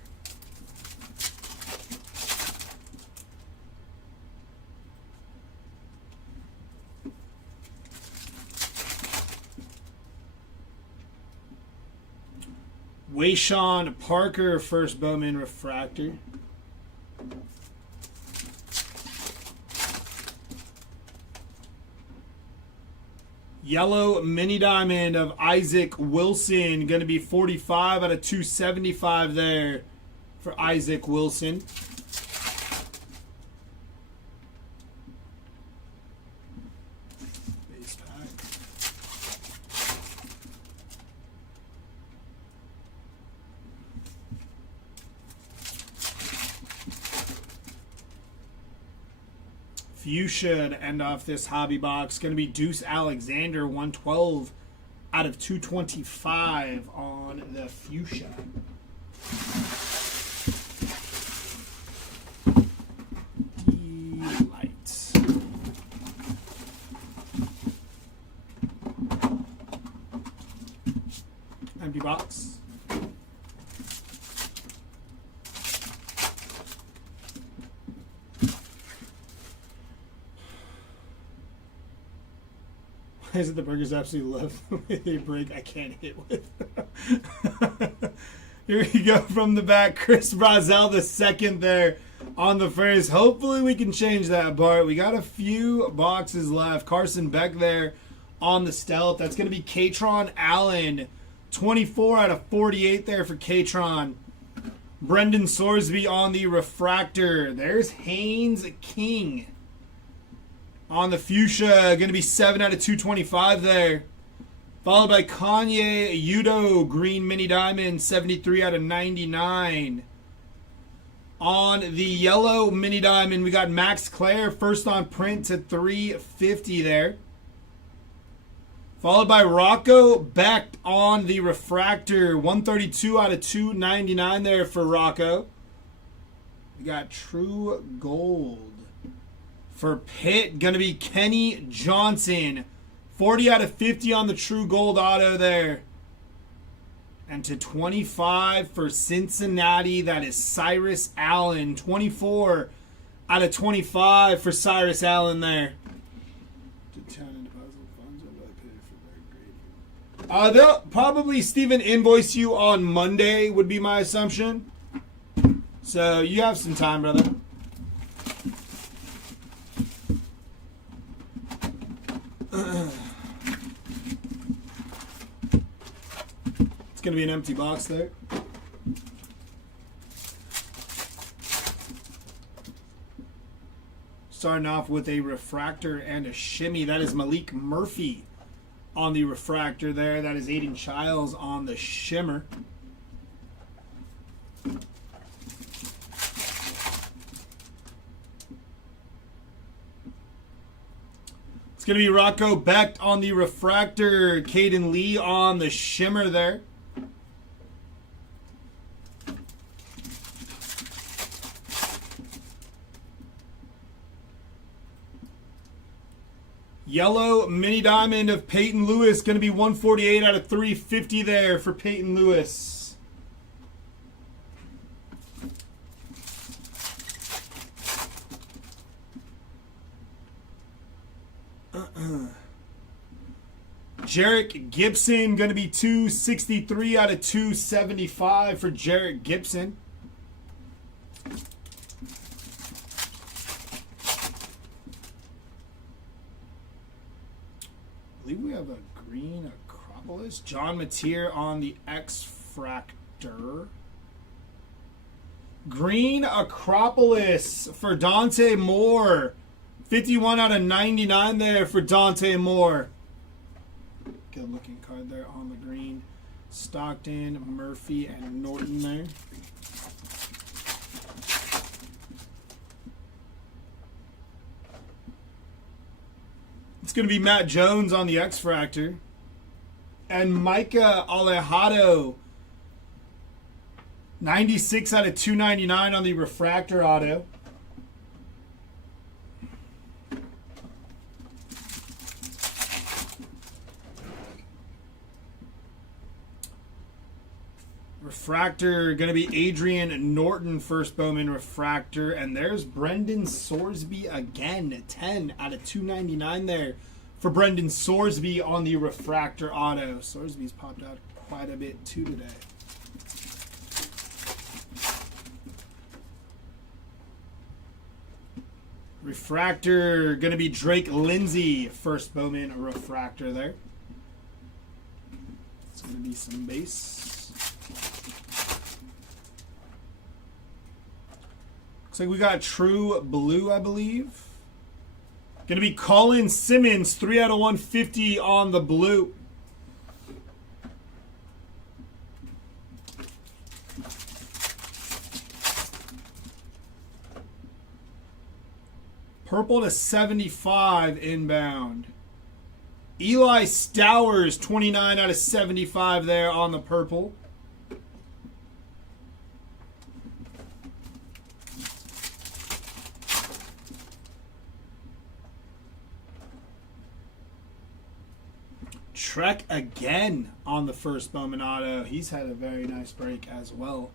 Wayshawn Parker, first Bowman Refractor. Yellow Mini Diamond of Isaac Wilson. Going to be 45 out of 275 there for Isaac Wilson. fuchsia to end off this hobby box. Going to be Deuce Alexander, 112 out of 225 on the fuchsia. Lights. Empty box. Why is it the burgers absolutely love the way they break? I can't hit with. Here we go from the back. Chris Brazel, the second there on the first. Hopefully we can change that, Bart. We got a few boxes left. Carson Beck there on the stealth. That's going to be Katron Allen. 24 out of 48 there for Katron. Brendan Sorsby on the refractor. There's Haynes King. On the fuchsia, going to be 7 out of 225 there. Followed by Kanye Udo, green mini diamond, 73 out of 99. On the yellow mini diamond, we got Max Clare, first on print to 350 there. Followed by Rocco Becht on the refractor, 132 out of 299 there for Rocco. We got True Gold. For Pitt, going to be Kenny Johnson. 40 out of 50 on the True Gold auto there. And to 25 for Cincinnati, that is Cyrus Allen. 24 out of 25 for Cyrus Allen there. They'll probably, Steven, invoice you on Monday would be my assumption. So you have some time, brother. It's going to be an empty box there. Starting off with a refractor and a shimmy. That is Malik Murphy on the refractor there. That is Aiden Childs on the shimmer. It's going to be Rocco Becht on the refractor. Caden Lee on the shimmer there. Yellow mini diamond of Peyton Lewis. Going to be 148 out of 350 there for Peyton Lewis. Jarek Gibson. Going to be 263 out of 275 for Jarek Gibson. I believe we have a green Acropolis. John Mateer on the X-Fractor. Green Acropolis for Dante Moore. 51 out of 99 there for Dante Moore. Good looking card there on the green. Stockton, Murphy, and Norton there. It's going to be Matt Jones on the X-Fractor. And Micah Alejado. 96 out of 299 on the refractor auto. Refractor going to be Adrian Norton, first Bowman refractor. And there's Brendan Sorsby again. 10 out of 299 there for Brendan Sorsby on the refractor auto. Sorsby's popped out quite a bit too today. Refractor going to be Drake Lindsay, first Bowman refractor there. It's going to be some base. Looks like we got True Blue, I believe. Going to be Colin Simmons, 3 out of 150 on the blue. Purple to 75 inbound. Eli Stowers, 29 out of 75 there on the purple. Trek again on the first Bowman auto. He's had a very nice break as well.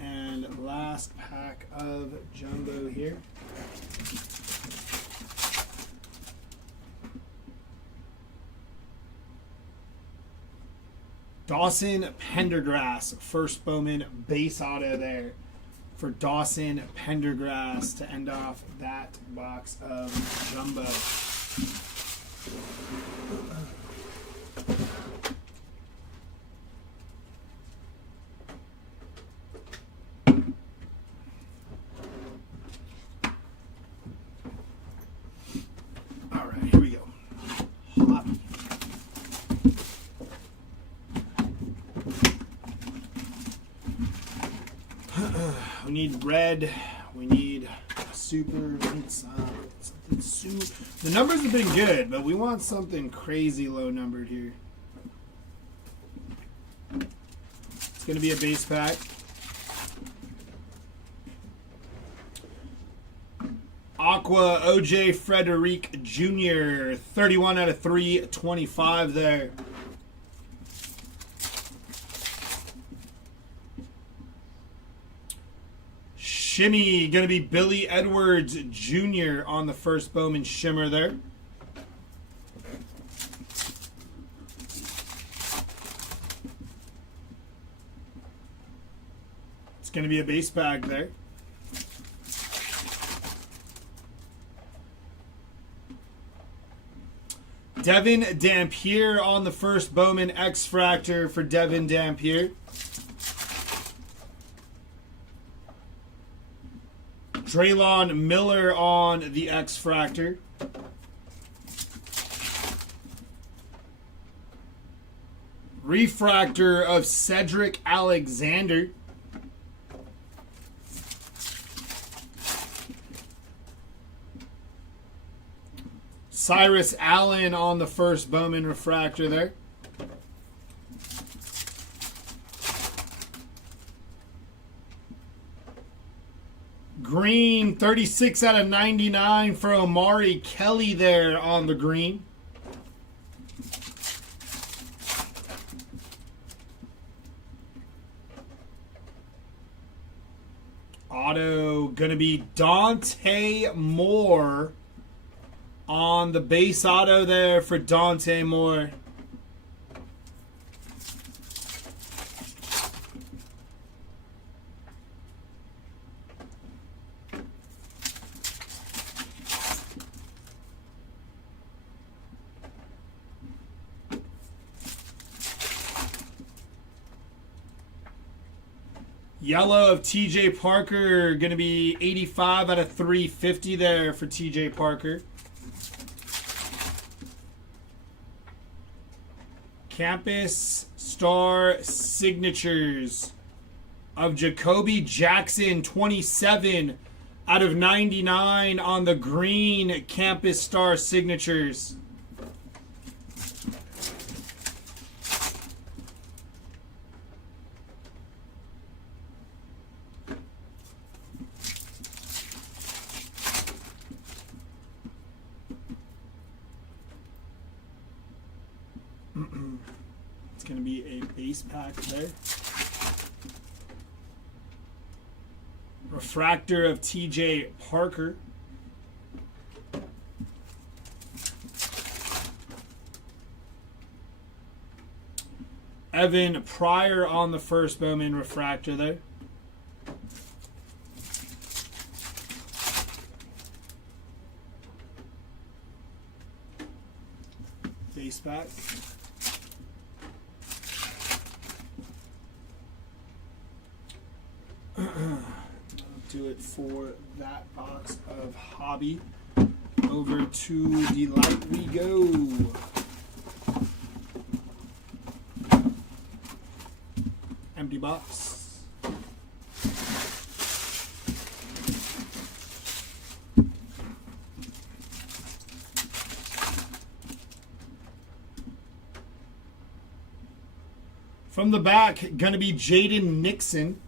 And last pack of jumbo here. Dawson Pendergrass, first Bowman base auto there for Dawson Pendergrass to end off that box of jumbo. All right, here we go. Hobby. We need red. We need super. We need something super. The numbers have been good, but we want something crazy low numbered here. It's going to be a base pack. Aqua OJ Frederic Jr. 31 out of 325 there. Shimmy, going to be Billy Edwards Jr. on the first Bowman shimmer there. It's going to be a base bag there. Devin Dampier on the first Bowman X-Fractor for Devin Dampier. Draylon Miller on the X-Fractor. Refractor of Cedric Alexander. Cyrus Allen on the first Bowman refractor there. Green, 36 out of 99 for Omari Kelly there on the green. Auto going to be Dante Moore on the base auto there for Dante Moore. Yellow of TJ Parker, going to be 85 out of 350 there for TJ Parker. Campus Star Signatures of Jacoby Jackson, 27 out of 99 on the green Campus Star Signatures. It's going to be a base pack there. Refractor of TJ Parker. Evan Pryor on the first Bowman refractor there. Base pack. Do it for that box of hobby. Over to Delight we go. Empty box. From the back, going to be Jaden Nixon.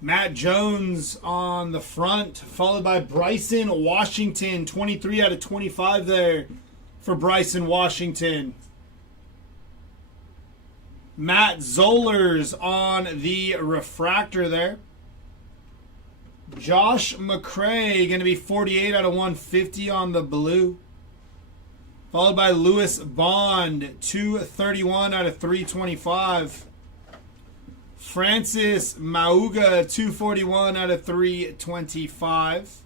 Matt Jones on the front, followed by Bryson Washington. 23 out of 25 there for Bryson Washington. Matt Zollers on the refractor there. Josh McCray, going to be 48 out of 150 on the blue. Followed by Lewis Bond, 231 out of 325. Francis Mauga, 241 out of 325.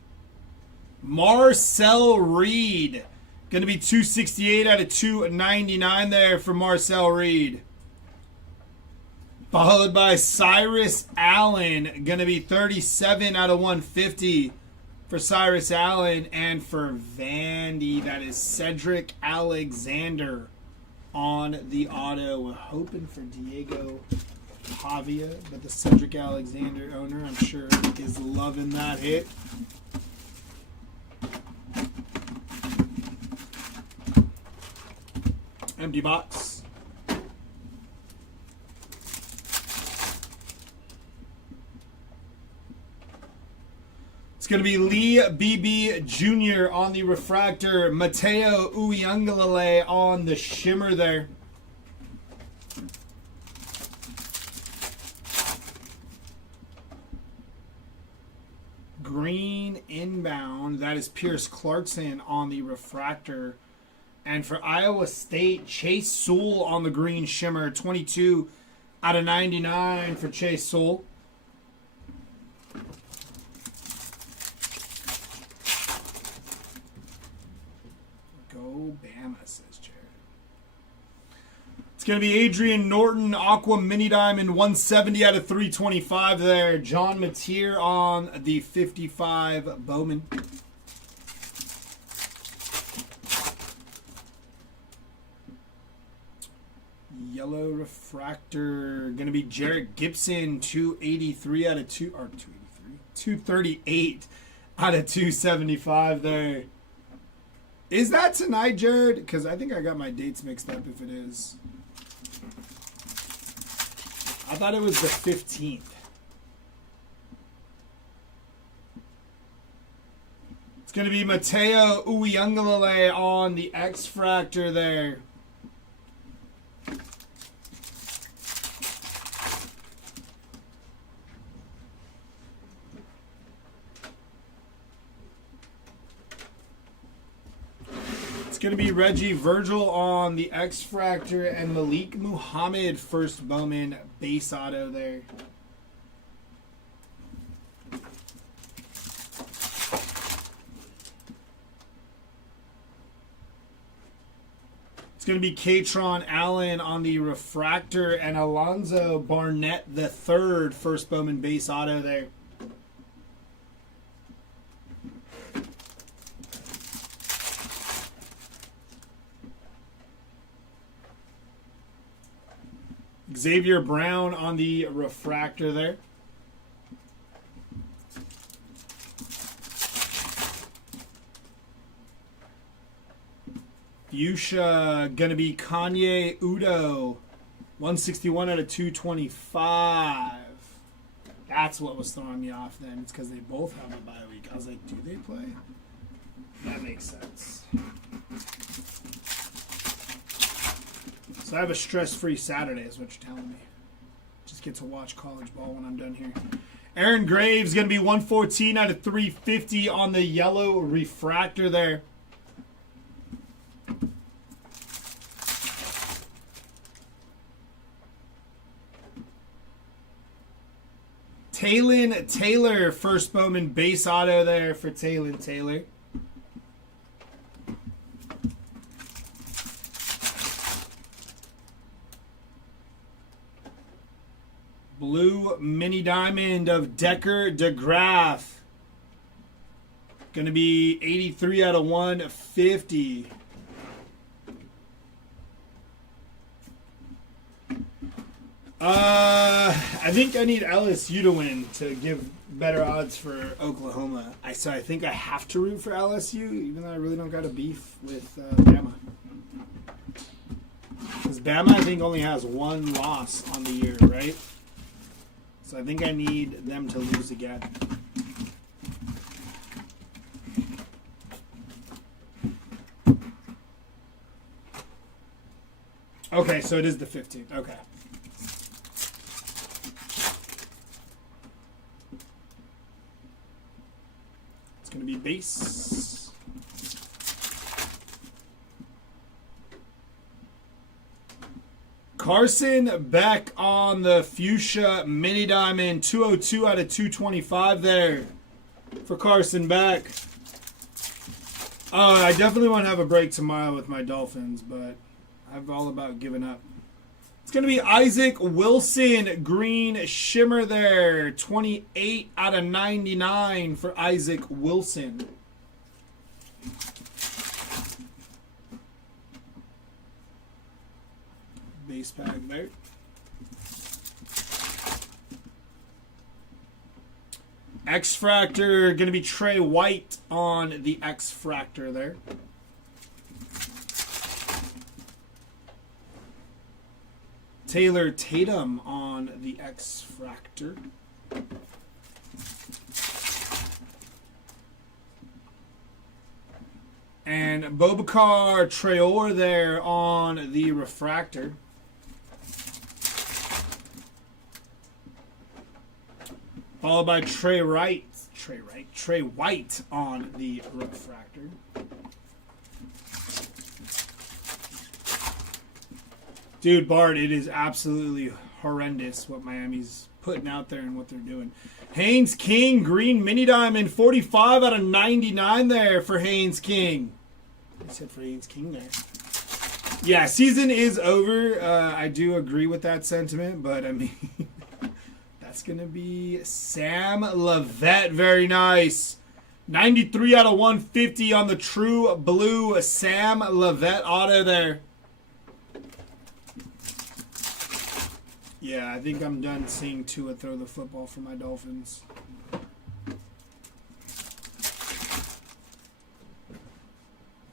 Marcel Reed, going to be 268 out of 299 there for Marcel Reed. Followed by Cyrus Allen, going to be 37 out of 150 for Cyrus Allen. And for Vandy, that is Cedric Alexander on the auto. We're hoping for Diego Pavia, but the Cedric Alexander owner, I'm sure, is loving that hit. Empty box. It's going to be Lee BB Jr. on the refractor. Mateo Uyunglele on the shimmer there. Green inbound. That is Pierce Clarkson on the refractor. And for Iowa State, Chase Sewell on the green shimmer. 22 out of 99 for Chase Sewell. Go Bama, says Jared. It's going to be Adrian Norton, Aqua Mini Diamond, 170 out of 325 there. John Mateer on the 55 Bowman. Yellow refractor, going to be Jarrett Gibson, 283 out of 238 out of 275 there. Is that tonight, Jared? Because I think I got my dates mixed up if it is. I thought it was the 15th. It's going to be Mateo Uyunglele on the X-Fractor there. It's going to be Reggie Virgil on the X-Fractor and Malik Muhammad, first Bowman base auto there. It's going to be Katron Allen on the refractor and Alonzo Barnett the third, first Bowman base auto there. Xavier Brown on the refractor there. Fuchsia going to be Kanye Udo, 161 out of 225. That's what was throwing me off then. It's because they both have a bye week. I was like, do they play? That makes sense. So I have a stress-free Saturday is what you're telling me. Just get to watch college ball when I'm done here. Aaron Graves going to be 114 out of 350 on the yellow refractor there. Taylon Taylor, first Bowman base auto there for Taylon Taylor. Blue mini diamond of Decker DeGraff. Going to be 83 out of 150. I think I need LSU to win to give better odds for Oklahoma. So I think I have to root for LSU, even though I really don't got a beef with Bama. Because Bama, I think, only has one loss on the year, right? So I think I need them to lose again. Okay, so it is the 15th. Okay. It's going to be base. Carson Beck on the Fuchsia Mini Diamond. 202 out of 225 there for Carson Beck. I definitely want to have a break tomorrow with my Dolphins, but I'm all about giving up. It's going to be Isaac Wilson, green shimmer there. 28 out of 99 for Isaac Wilson. Base pack there. X-Fractor, going to be Trey White on the X-Fractor there. Taylor Tatum on the X-Fractor. And Bobakar Traore there on the Refractor. Followed by Trey White on the Refractor. Dude, Bart, it is absolutely horrendous what Miami's putting out there and what they're doing. Haynes King, green mini diamond, 45 out of 99 there for Haynes King. I said for Haynes King there. Yeah, season is over. I do agree with that sentiment, but I mean, that's going to be Sam Levitt. Very nice. 93 out of 150 on the True Blue Sam Levitt auto there. Yeah, I think I'm done seeing Tua throw the football for my Dolphins.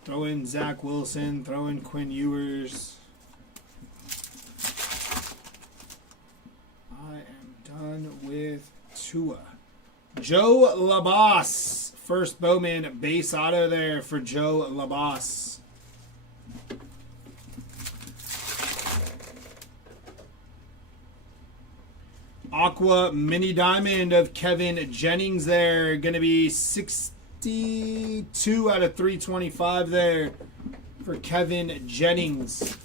Throw in Zach Wilson. Throw in Quinn Ewers. I am done with Tua. Joe Labas. First Bowman base auto there for Joe Labas. Aqua Mini Diamond of Kevin Jennings there. Going to be 62 out of 325 there for Kevin Jennings.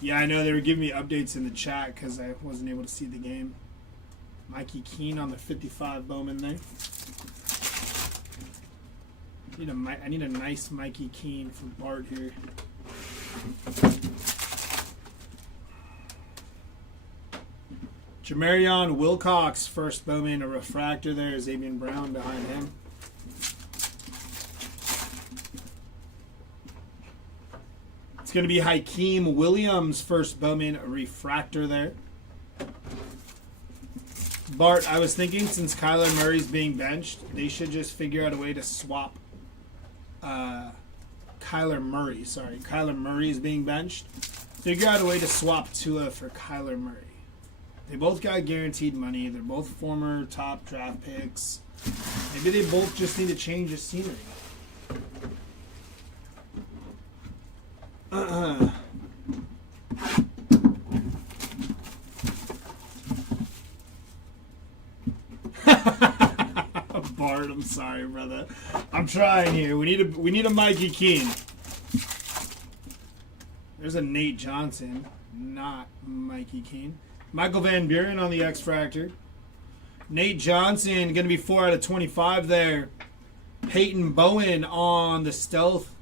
Yeah, I know they were giving me updates in the chat because I wasn't able to see the game. Mikey Keene on the 55 Bowman there. I need a nice Mikey Keene from Bart here. Jamarion Wilcox, first Bowman, a refractor there. Xavier Brown behind him. It's going to be Hakeem Williams, first Bowman, a refractor there. Bart, I was thinking since Kyler Murray's being benched, they should just figure out a way to swap Kyler Murray. Sorry, Kyler Murray is being benched. Figure out a way to swap Tua for Kyler Murray. They both got guaranteed money. They're both former top draft picks. Maybe they both just need to change the scenery. Bart, I'm sorry, brother. I'm trying here. We need a Mikey Keene. There's a Nate Johnson, not Mikey Keene. Michael Van Buren on the X-Fractor. Nate Johnson, going to be 4 out of 25 there. Peyton Bowen on the Stealth.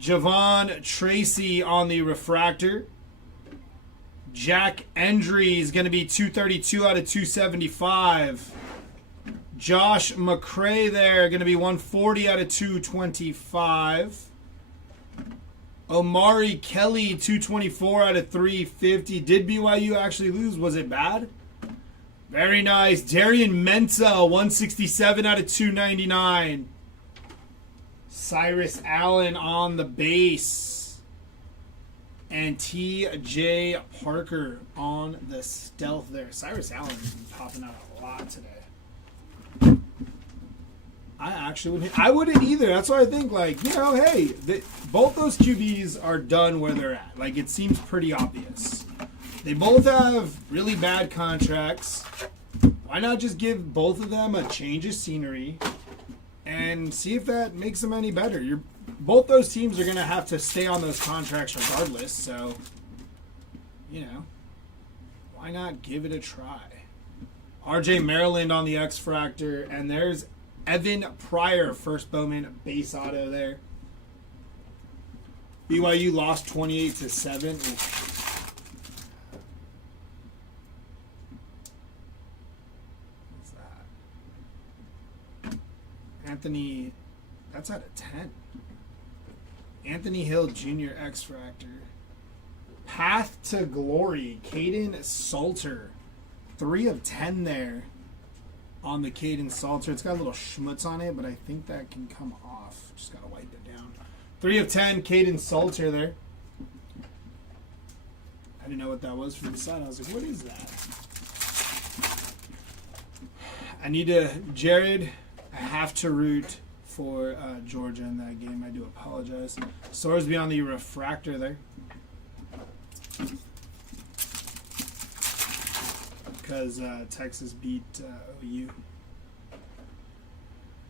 Javon Tracy on the Refractor. Jack Endry is going to be 232 out of 275. Josh McCray there, going to be 140 out of 225. Omari Kelly, 224 out of 350. Did BYU actually lose? Was it bad? Very nice. Darian Mensah, 167 out of 299. Cyrus Allen on the base. And T.J. Parker on the stealth there. Cyrus Allen has been popping out a lot today. I wouldn't either. That's what I think. Like, you know, hey, both those QBs are done where they're at. Like, it seems pretty obvious. They both have really bad contracts. Why not just give both of them a change of scenery and see if that makes them any better? Both those teams are going to have to stay on those contracts regardless. So, you know, why not give it a try? RJ Maryland on the X-Fractor, and there's Evan Pryor, first Bowman base auto there. BYU lost 28-7. What's that? Anthony, that's out of 10. Anthony Hill Jr. X-Fractor. Path to Glory, Caden Salter. 3 of 10 there on the Caden Salter. It's got a little schmutz on it, but I think that can come off. Just got to wipe it down. 3 of 10, Caden Salter there. I didn't know what that was from the side. I was like, what is that? Jared, I have to root for Georgia in that game. I do apologize. Sorsby on the refractor there. Because Texas beat OU.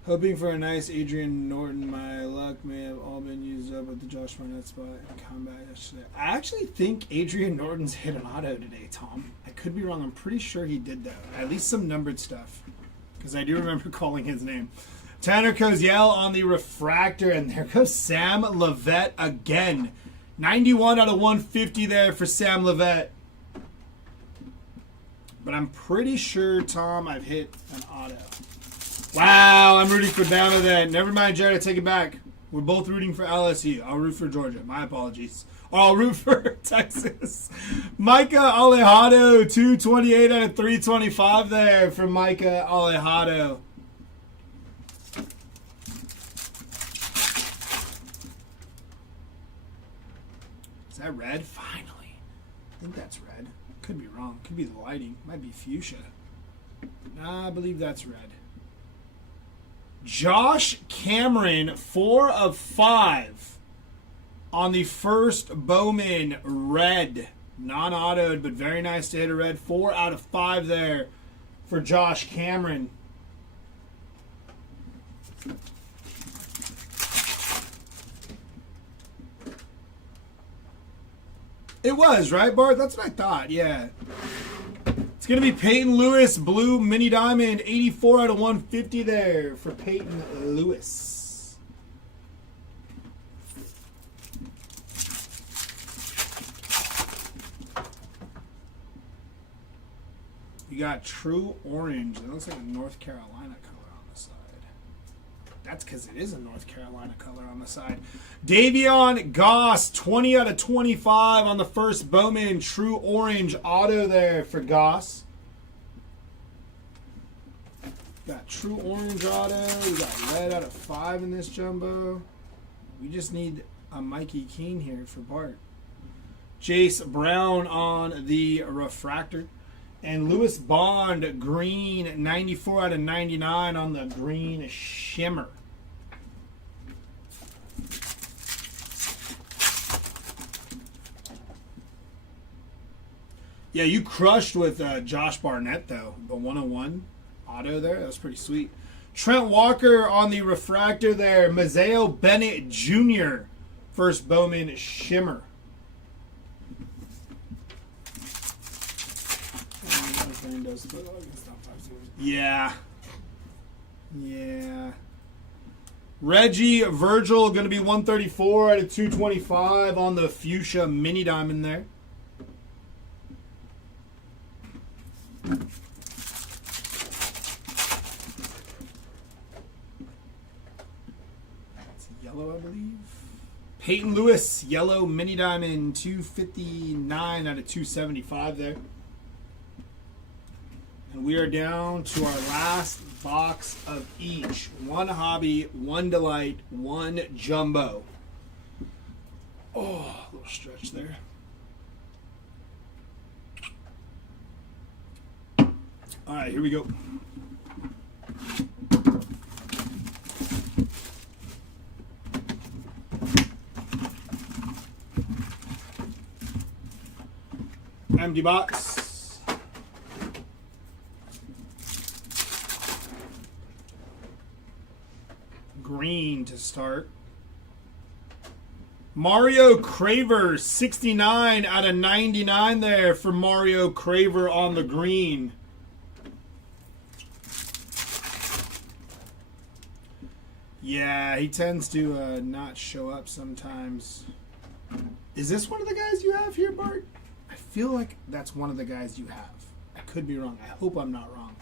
Hoping for a nice Adrian Norton. My luck may have all been used up at the Josh Barnett spot in combat yesterday. I actually think Adrian Norton's hit an auto today, Tom. I could be wrong. I'm pretty sure he did, though. At least some numbered stuff. Because I do remember calling his name. Tanner Koziel on the refractor. And there goes Sam Levette again. 91 out of 150 there for Sam Levette. But I'm pretty sure, Tom, I've hit an auto. Wow, I'm rooting for Bama then. Never mind, Jared, I take it back. We're both rooting for LSU. I'll root for Georgia. My apologies. Or I'll root for Texas. Micah Alejado, 228 out of 325 there for Micah Alejado. Is that red? Finally. I think that's red. Could be wrong. Could be the lighting. Might be fuchsia. Nah, I believe that's red. Josh Cameron, 4 of 5 on the first Bowman red. Non-autoed, but very nice to hit a red. 4 out of 5 there for Josh Cameron. It was, right, Bart? That's what I thought, yeah. It's going to be Peyton Lewis, blue mini diamond, 84 out of 150 there for Peyton Lewis. You got true orange. It looks like a North Carolina color on the side. That's because it is a North Carolina color on the side. Davion Goss, 20 out of 25 on the first Bowman true orange auto there for Goss. Got true orange auto. We got red out of 5 in this jumbo. We just need a Mikey Keene here for Bart. Jace Brown on the refractor. And Lewis Bond, green, 94 out of 99 on the green shimmer. Yeah, you crushed with Josh Barnett, though. The 101 auto there. That was pretty sweet. Trent Walker on the refractor there. Mazeo Bennett Jr., first Bowman shimmer. Yeah. Yeah. Reggie Virgil going to be 134 out of 225 on the fuchsia mini diamond there. It's yellow, I believe. Peyton Lewis, yellow mini diamond, 259 out of 275 there. And we are down to our last box of each. One hobby, one delight, one jumbo. Oh, a little stretch there. All right, here we go. Empty box. Green to start. Mario Craver, 69 out of 99 there for Mario Craver on the green. Yeah, he tends to not show up sometimes. Is this one of the guys you have here, Bart? I feel like that's one of the guys you have. I could be wrong. I hope I'm not wrong.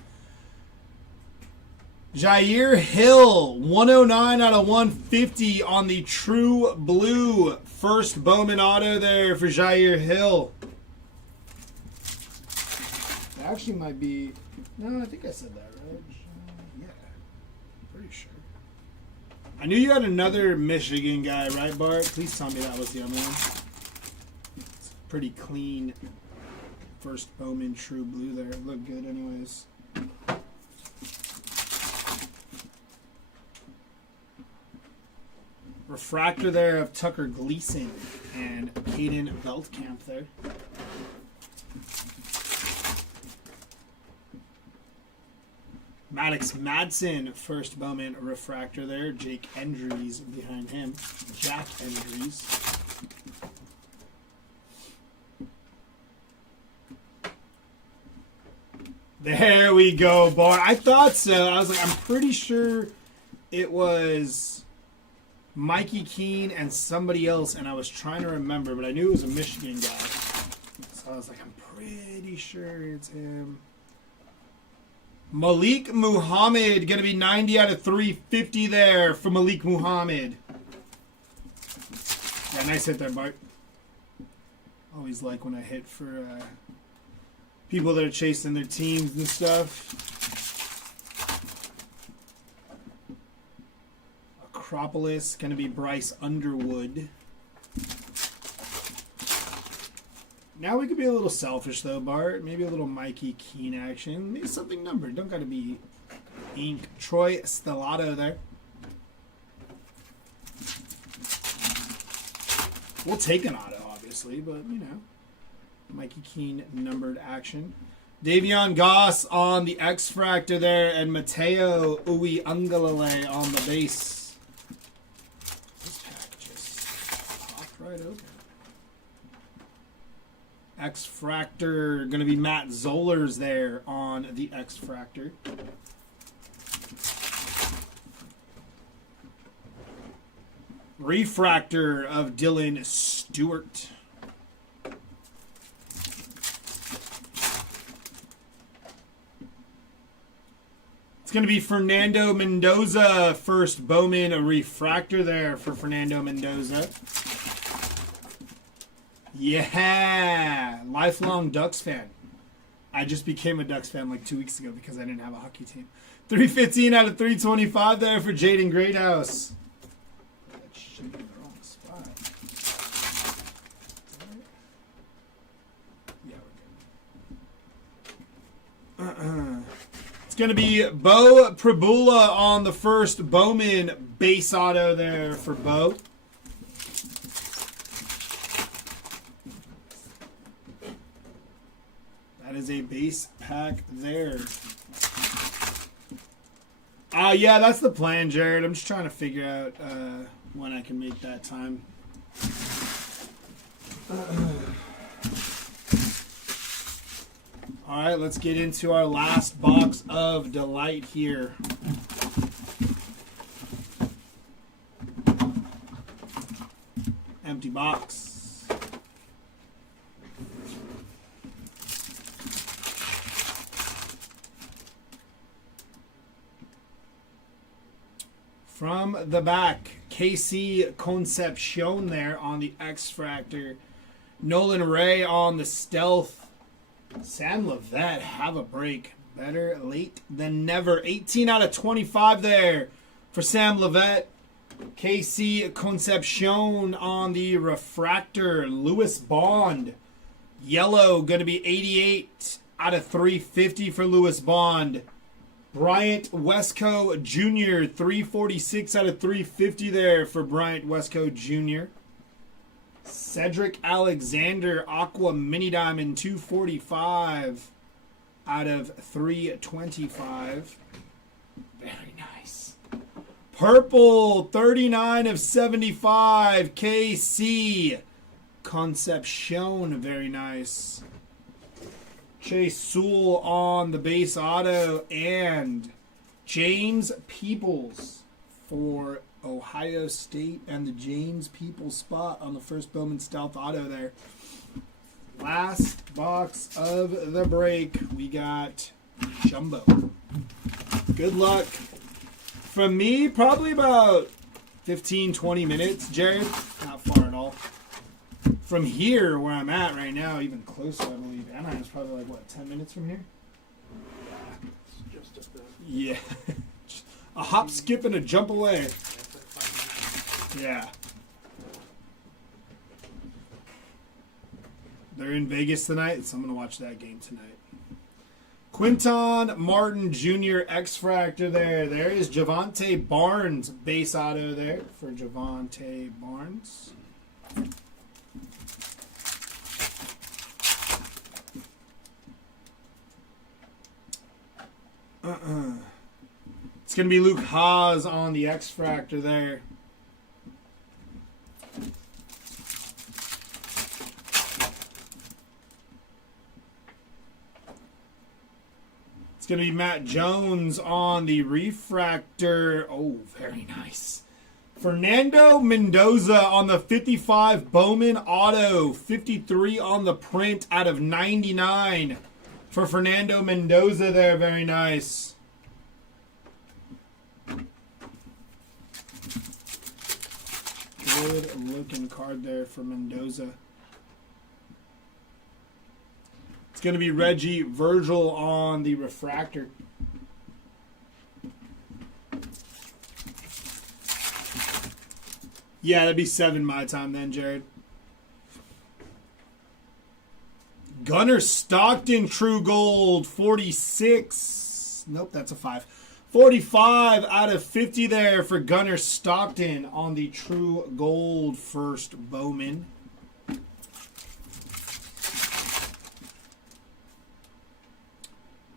Jair Hill, 109 out of 150 on the True Blue. First Bowman auto there for Jair Hill. That actually might be... No, I think I said that, right? Yeah, pretty sure. I knew you had another Michigan guy, right, Bart? Please tell me that was the other one. It's pretty clean. First Bowman True Blue there. It looked good anyways. Refractor there of Tucker Gleason and Caden Beltkamp there. Maddox Madsen, first Bowman refractor there. Jake Endries behind him. Jack Endries. There we go, Bart. I thought so. I was like, I'm pretty sure it was Mikey Keene and somebody else, and I was trying to remember, but I knew it was a Michigan guy. So I was like, I'm pretty sure it's him. Malik Muhammad, going to be 90 out of 350 there for Malik Muhammad. Yeah, nice hit there, Bart. Always like when I hit for people that are chasing their teams and stuff. Acropolis, going to be Bryce Underwood. Now we could be a little selfish, though, Bart. Maybe a little Mikey Keene action. Maybe something numbered. Don't got to be ink. Troy Stellato there. We'll take an auto, obviously, but, you know. Mikey Keene numbered action. Davion Goss on the X-Fractor there, and Mateo Uiagalelei on the base. This pack just popped right open. X-Fractor, going to be Matt Zollers there on the X-Fractor. Refractor of Dylan Stewart. It's going to be Fernando Mendoza, first Bowman, a refractor there for Fernando Mendoza. Yeah, lifelong Ducks fan. I just became a Ducks fan like 2 weeks ago because I didn't have a hockey team. 315 out of 325 there for Jaden Greathouse. That should be in the wrong spot. Yeah, we're good. It's going to be Bo Prabula on the first Bowman base auto there for Bo. That is a base pack there. Yeah, that's the plan, Jared. I'm just trying to figure out when I can make that time. All right, let's get into our last box of Delight here. Empty box. From the back, KC Concepcion there on the X-Fractor. Nolan Ray on the Stealth. Sam Levette, have a break. Better late than never. 18 out of 25 there for Sam Levette. KC Concepcion on the refractor. Lewis Bond. Yellow going to be 88 out of 350 for Lewis Bond. Bryant Westco Jr. 346 out of 350 there for Bryant Westco Jr. Cedric Alexander Aqua Mini Diamond 245 out of 325. Very nice. Purple 39 of 75 KC Concepcion. Very nice. Chase Sewell on the base auto, and James Peoples for Ohio State, and the James Peoples spot on the first Bowman Stealth auto there. Last box of the break, we got Jumbo. Good luck. From me, probably about 15-20 minutes, Jared. Not far at all. From here, where I'm at right now, even closer, I believe. Anaheim's probably like, what, 10 minutes from here? It's just a bit. Yeah. A hop, skip, and a jump away. Yeah. They're in Vegas tonight, so I'm going to watch that game tonight. Quinton Martin Jr. X-Fractor there. There is Javonte Barnes base auto there for Javonte Barnes. It's going to be Luke Haas on the X-Fractor there. It's going to be Matt Jones on the Refractor. Oh, very nice. Fernando Mendoza on the 55 Bowman Auto. 53 on the print out of 99 for Fernando Mendoza there. Very nice. Good looking card there for Mendoza. It's going to be Reggie Virgil on the Refractor. Yeah, that'd be 7 my time then, Jared. Gunnar Stockton True Gold 46. Nope, that's a 5. 45 out of 50 there for Gunnar Stockton on the True Gold first Bowman.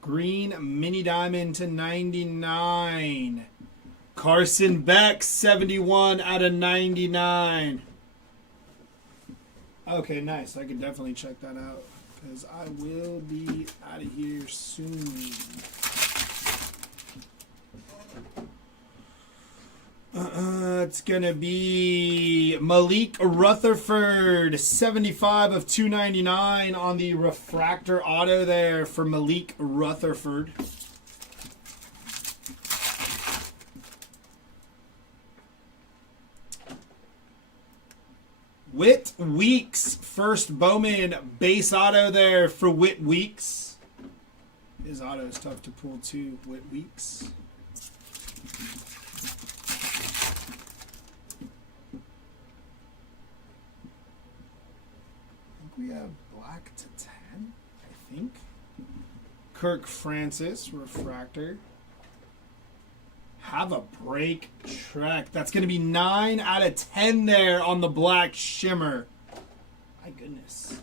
Green Mini Diamond to 99. Carson Beck, 71 out of 99. Okay, nice. I could definitely check that out because I will be out of here soon. It's going to be Malik Rutherford, 75 of 299 on the Refractor Auto there for Malik Rutherford. Whit Weeks, first Bowman base auto there for Whit Weeks. His auto is tough to pull too, Whit Weeks. We have black to 10, I think. Kirk Francis, Refractor. Have a break Trek. That's going to be 9 out of 10 there on the black shimmer. My goodness.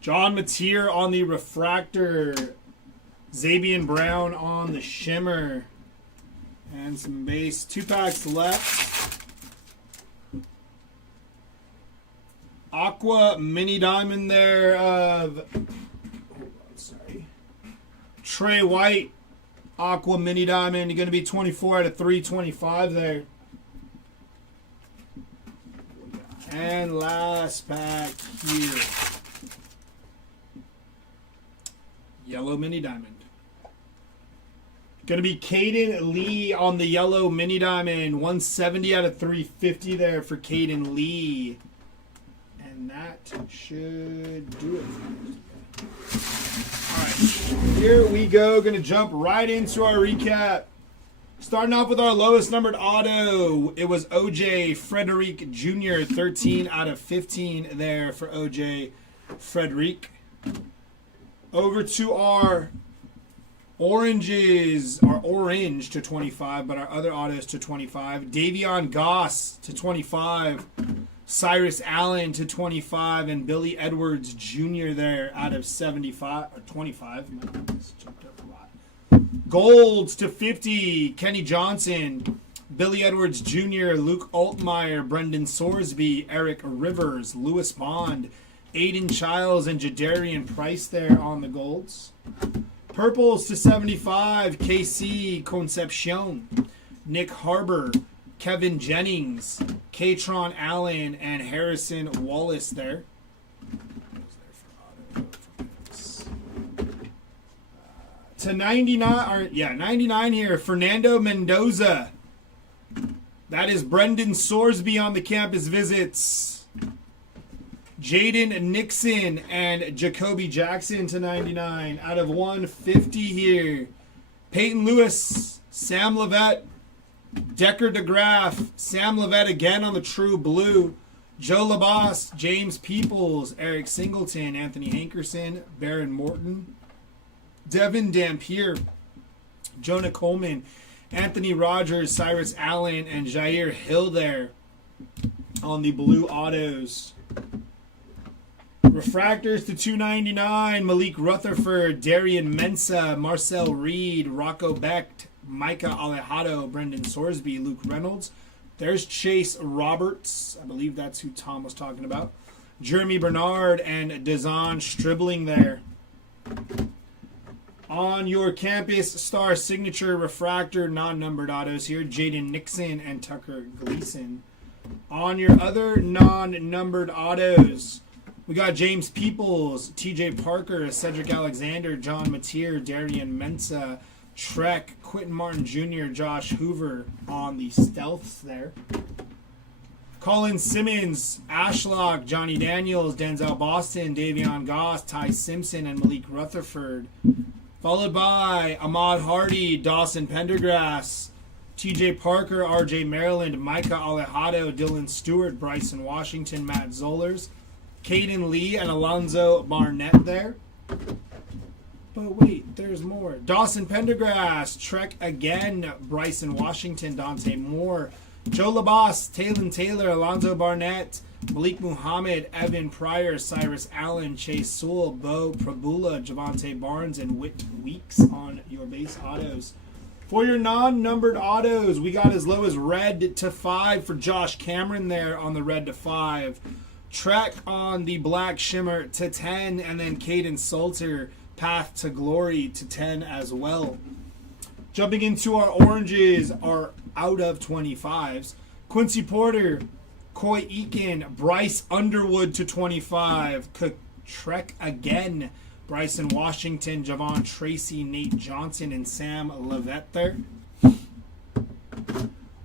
John Mateer on the Refractor. Xavier Brown on the shimmer. And some base. 2 packs left. Aqua Mini Diamond there of, Trey White. Aqua Mini Diamond. You're going to be 24 out of 325 there. And last pack here. Yellow Mini Diamond. Going to be Caden Lee on the yellow mini diamond. 170 out of 350 there for Caden Lee. And that should do it. Alright, here we go. Going to jump right into our recap. Starting off with our lowest numbered auto. It was OJ Frederick Jr. 13 out of 15 there for OJ Frederick. Over to our oranges, our orange to 25, but our other autos to 25. Davion Goss to 25. Cyrus Allen to 25. And Billy Edwards Jr. there out of 75 or 25. It's jumped up a lot. Golds to 50. Kenny Johnson. Billy Edwards Jr. Luke Altmaier. Brendan Sorsby. Eric Rivers. Lewis Bond. Aiden Childs and Jadarian Price there on the golds. Purples to 75, KC Concepcion, Nick Harbor, Kevin Jennings, Katron Allen, and Harrison Wallace there. To 99 here, Fernando Mendoza. That is Brendan Sorsby on the campus visits. Jaden Nixon and Jacoby Jackson to 99 out of 150 here. Peyton Lewis, Sam Levette, Decker DeGraff, Sam Levette again on the true blue. Joe Labas, James Peoples, Eric Singleton, Anthony Hankerson, Baron Morton, Devin Dampier, Jonah Coleman, Anthony Rogers, Cyrus Allen, and Jair Hill there on the blue autos. Refractors to 299, Malik Rutherford, Darian Mensa, Marcel Reed, Rocco Becht, Micah Alejado, Brendan Sorsby, Luke Reynolds. There's Chase Roberts. I believe that's who Tom was talking about. Jeremy Bernard and Dazon Stribling there. On your campus star signature refractor non-numbered autos here, Jaden Nixon and Tucker Gleason. On your other non-numbered autos, we got James Peoples, TJ Parker, Cedric Alexander, John Mateer, Darian Mensa, Trek, Quentin Martin Jr., Josh Hoover on the stealths there. Colin Simmons, Ashlock, Johnny Daniels, Denzel Boston, Davion Goss, Ty Simpson, and Malik Rutherford. Followed by Ahmad Hardy, Dawson Pendergrass, TJ Parker, RJ Maryland, Micah Alejado, Dylan Stewart, Bryson Washington, Matt Zollers, Caden Lee, and Alonzo Barnett there. But wait, there's more. Dawson Pendergrass, Trek again, Bryson Washington, Dante Moore, Joe Labas, Talon Taylor, Alonzo Barnett, Malik Muhammad, Evan Pryor, Cyrus Allen, Chase Sewell, Bo Prabula, Javante Barnes, and Whit Weeks on your base autos. For your non-numbered autos, we got as low as red to 5 for Josh Cameron there on the red to 5. Trek on the black shimmer to 10, and then Caden Salter, Path to Glory to 10 as well. Jumping into our oranges, our out of 25s. Quincy Porter, Coy Eakin, Bryce Underwood to 25. Trek again, Bryson Washington, Javon Tracy, Nate Johnson, and Sam Levette there.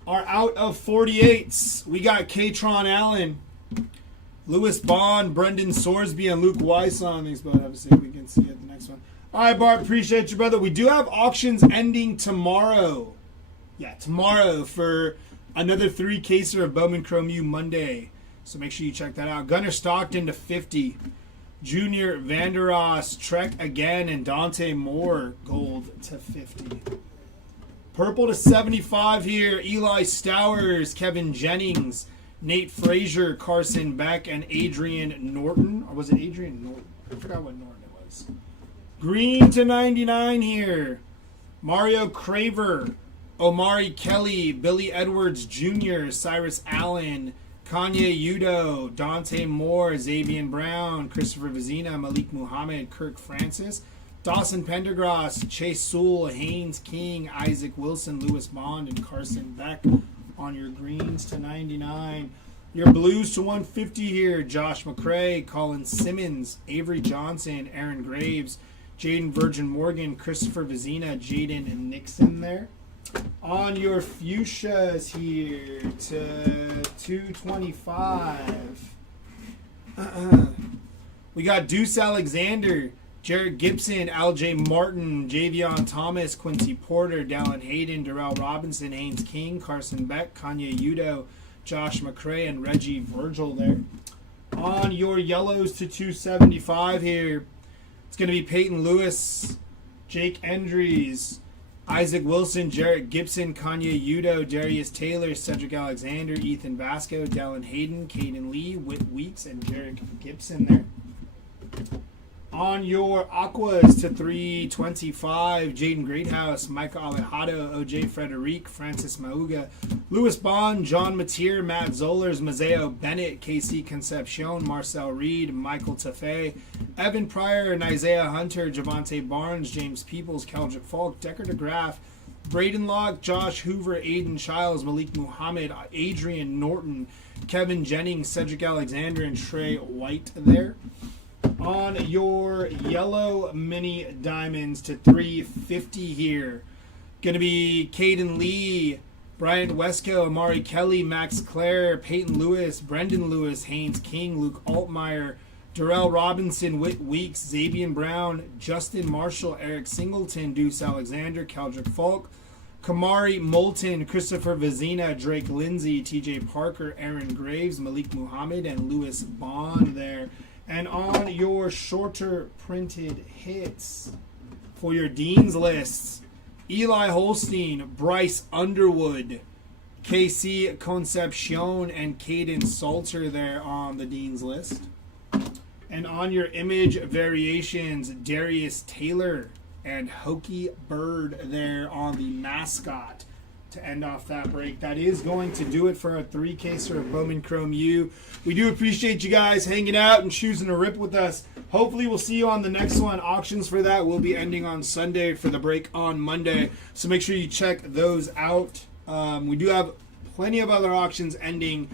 Our out of 48s, we got Katron Allen, Lewis Bond, Brendan Sorsby, and Luke Weiss on these, but obviously we can see it the next one. All right, Bart, appreciate you, brother. We do have auctions ending tomorrow. Yeah, tomorrow for another 3-caser of Bowman Chrome U Monday. So make sure you check that out. Gunnar Stockton to 50. Junior Vanderos, Trek again, and Dante Moore, gold to 50. Purple to 75 here. Eli Stowers, Kevin Jennings, Nate Frazier, Carson Beck, and Adrian Norton. Or was it Adrian Norton? I forgot what Norton it was. Green to 99 here. Mario Craver, Omari Kelly, Billy Edwards Jr., Cyrus Allen, Kanye Udo, Dante Moore, Xavier Brown, Christopher Vizina, Malik Muhammad, Kirk Francis, Dawson Pendergrass, Chase Sewell, Haynes King, Isaac Wilson, Lewis Bond, and Carson Beck on your greens to 99. Your blues to 150 here. Josh McCray, Colin Simmons, Avery Johnson, Aaron Graves, Jaden Virgin Morgan, Christopher Vizina, Jaden Nixon there. On your fuchsias here to 225. We got Deuce Alexander, Jarrett Gibson, L.J. Martin, Javion Thomas, Quincy Porter, Dallin Hayden, Darrell Robinson, Haynes King, Carson Beck, Kanye Udo, Josh McCray, and Reggie Virgil there. On your yellows to 275 here, it's going to be Peyton Lewis, Jake Endries, Isaac Wilson, Jarrett Gibson, Kanye Udo, Darius Taylor, Cedric Alexander, Ethan Vasco, Dallin Hayden, Caden Lee, Whit Weeks, and Jarek Gibson there. On your aquas to 325, Jaden Greathouse, Micah Alejado, OJ Frederic, Francis Mauga, Louis Bond, John Mateer, Matt Zollers, Mazeo Bennett, KC Concepcion, Marcel Reed, Michael Tafe, Evan Pryor, and Isaiah Hunter, Javante Barnes, James Peoples, Keldrick Falk, Decker DeGraff, Braden Locke, Josh Hoover, Aiden Childs, Malik Muhammad, Adrian Norton, Kevin Jennings, Cedric Alexander, and Trey White there. On your yellow mini diamonds to 350 here, going to be Caden Lee, Bryant Wesco, Amari Kelly, Max Clare, Peyton Lewis, Brendan Lewis, Haynes King, Luke Altmaier, Darrell Robinson, Whit Weeks, Xavier Brown, Justin Marshall, Eric Singleton, Deuce Alexander, Keldrick Falk, Kamari Moulton, Christopher Vizina, Drake Lindsay, TJ Parker, Aaron Graves, Malik Muhammad, and Louis Bond there. And on your shorter printed hits for your Dean's lists, Eli Holstein, Bryce Underwood, KC Concepcion, and Caden Salter there on the Dean's list. And on your image variations, Darius Taylor and Hokey Bird there on the mascot to end off that break. That is going to do it for our 3-caser of Bowman Chrome U. We do appreciate you guys hanging out and choosing to rip with us. Hopefully we'll see you on the next one. Auctions for that will be ending on Sunday for the break on Monday. So make sure you check those out. We do have plenty of other auctions ending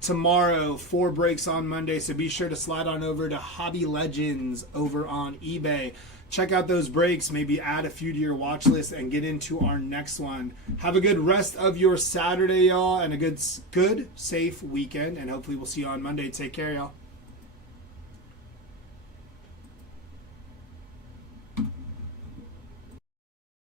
tomorrow, 4 breaks on Monday. So be sure to slide on over to Hobby Legends over on eBay. Check out those breaks, maybe add a few to your watch list, and get into our next one. Have a good rest of your Saturday, y'all, and a good, safe weekend. And hopefully we'll see you on Monday. Take care, y'all.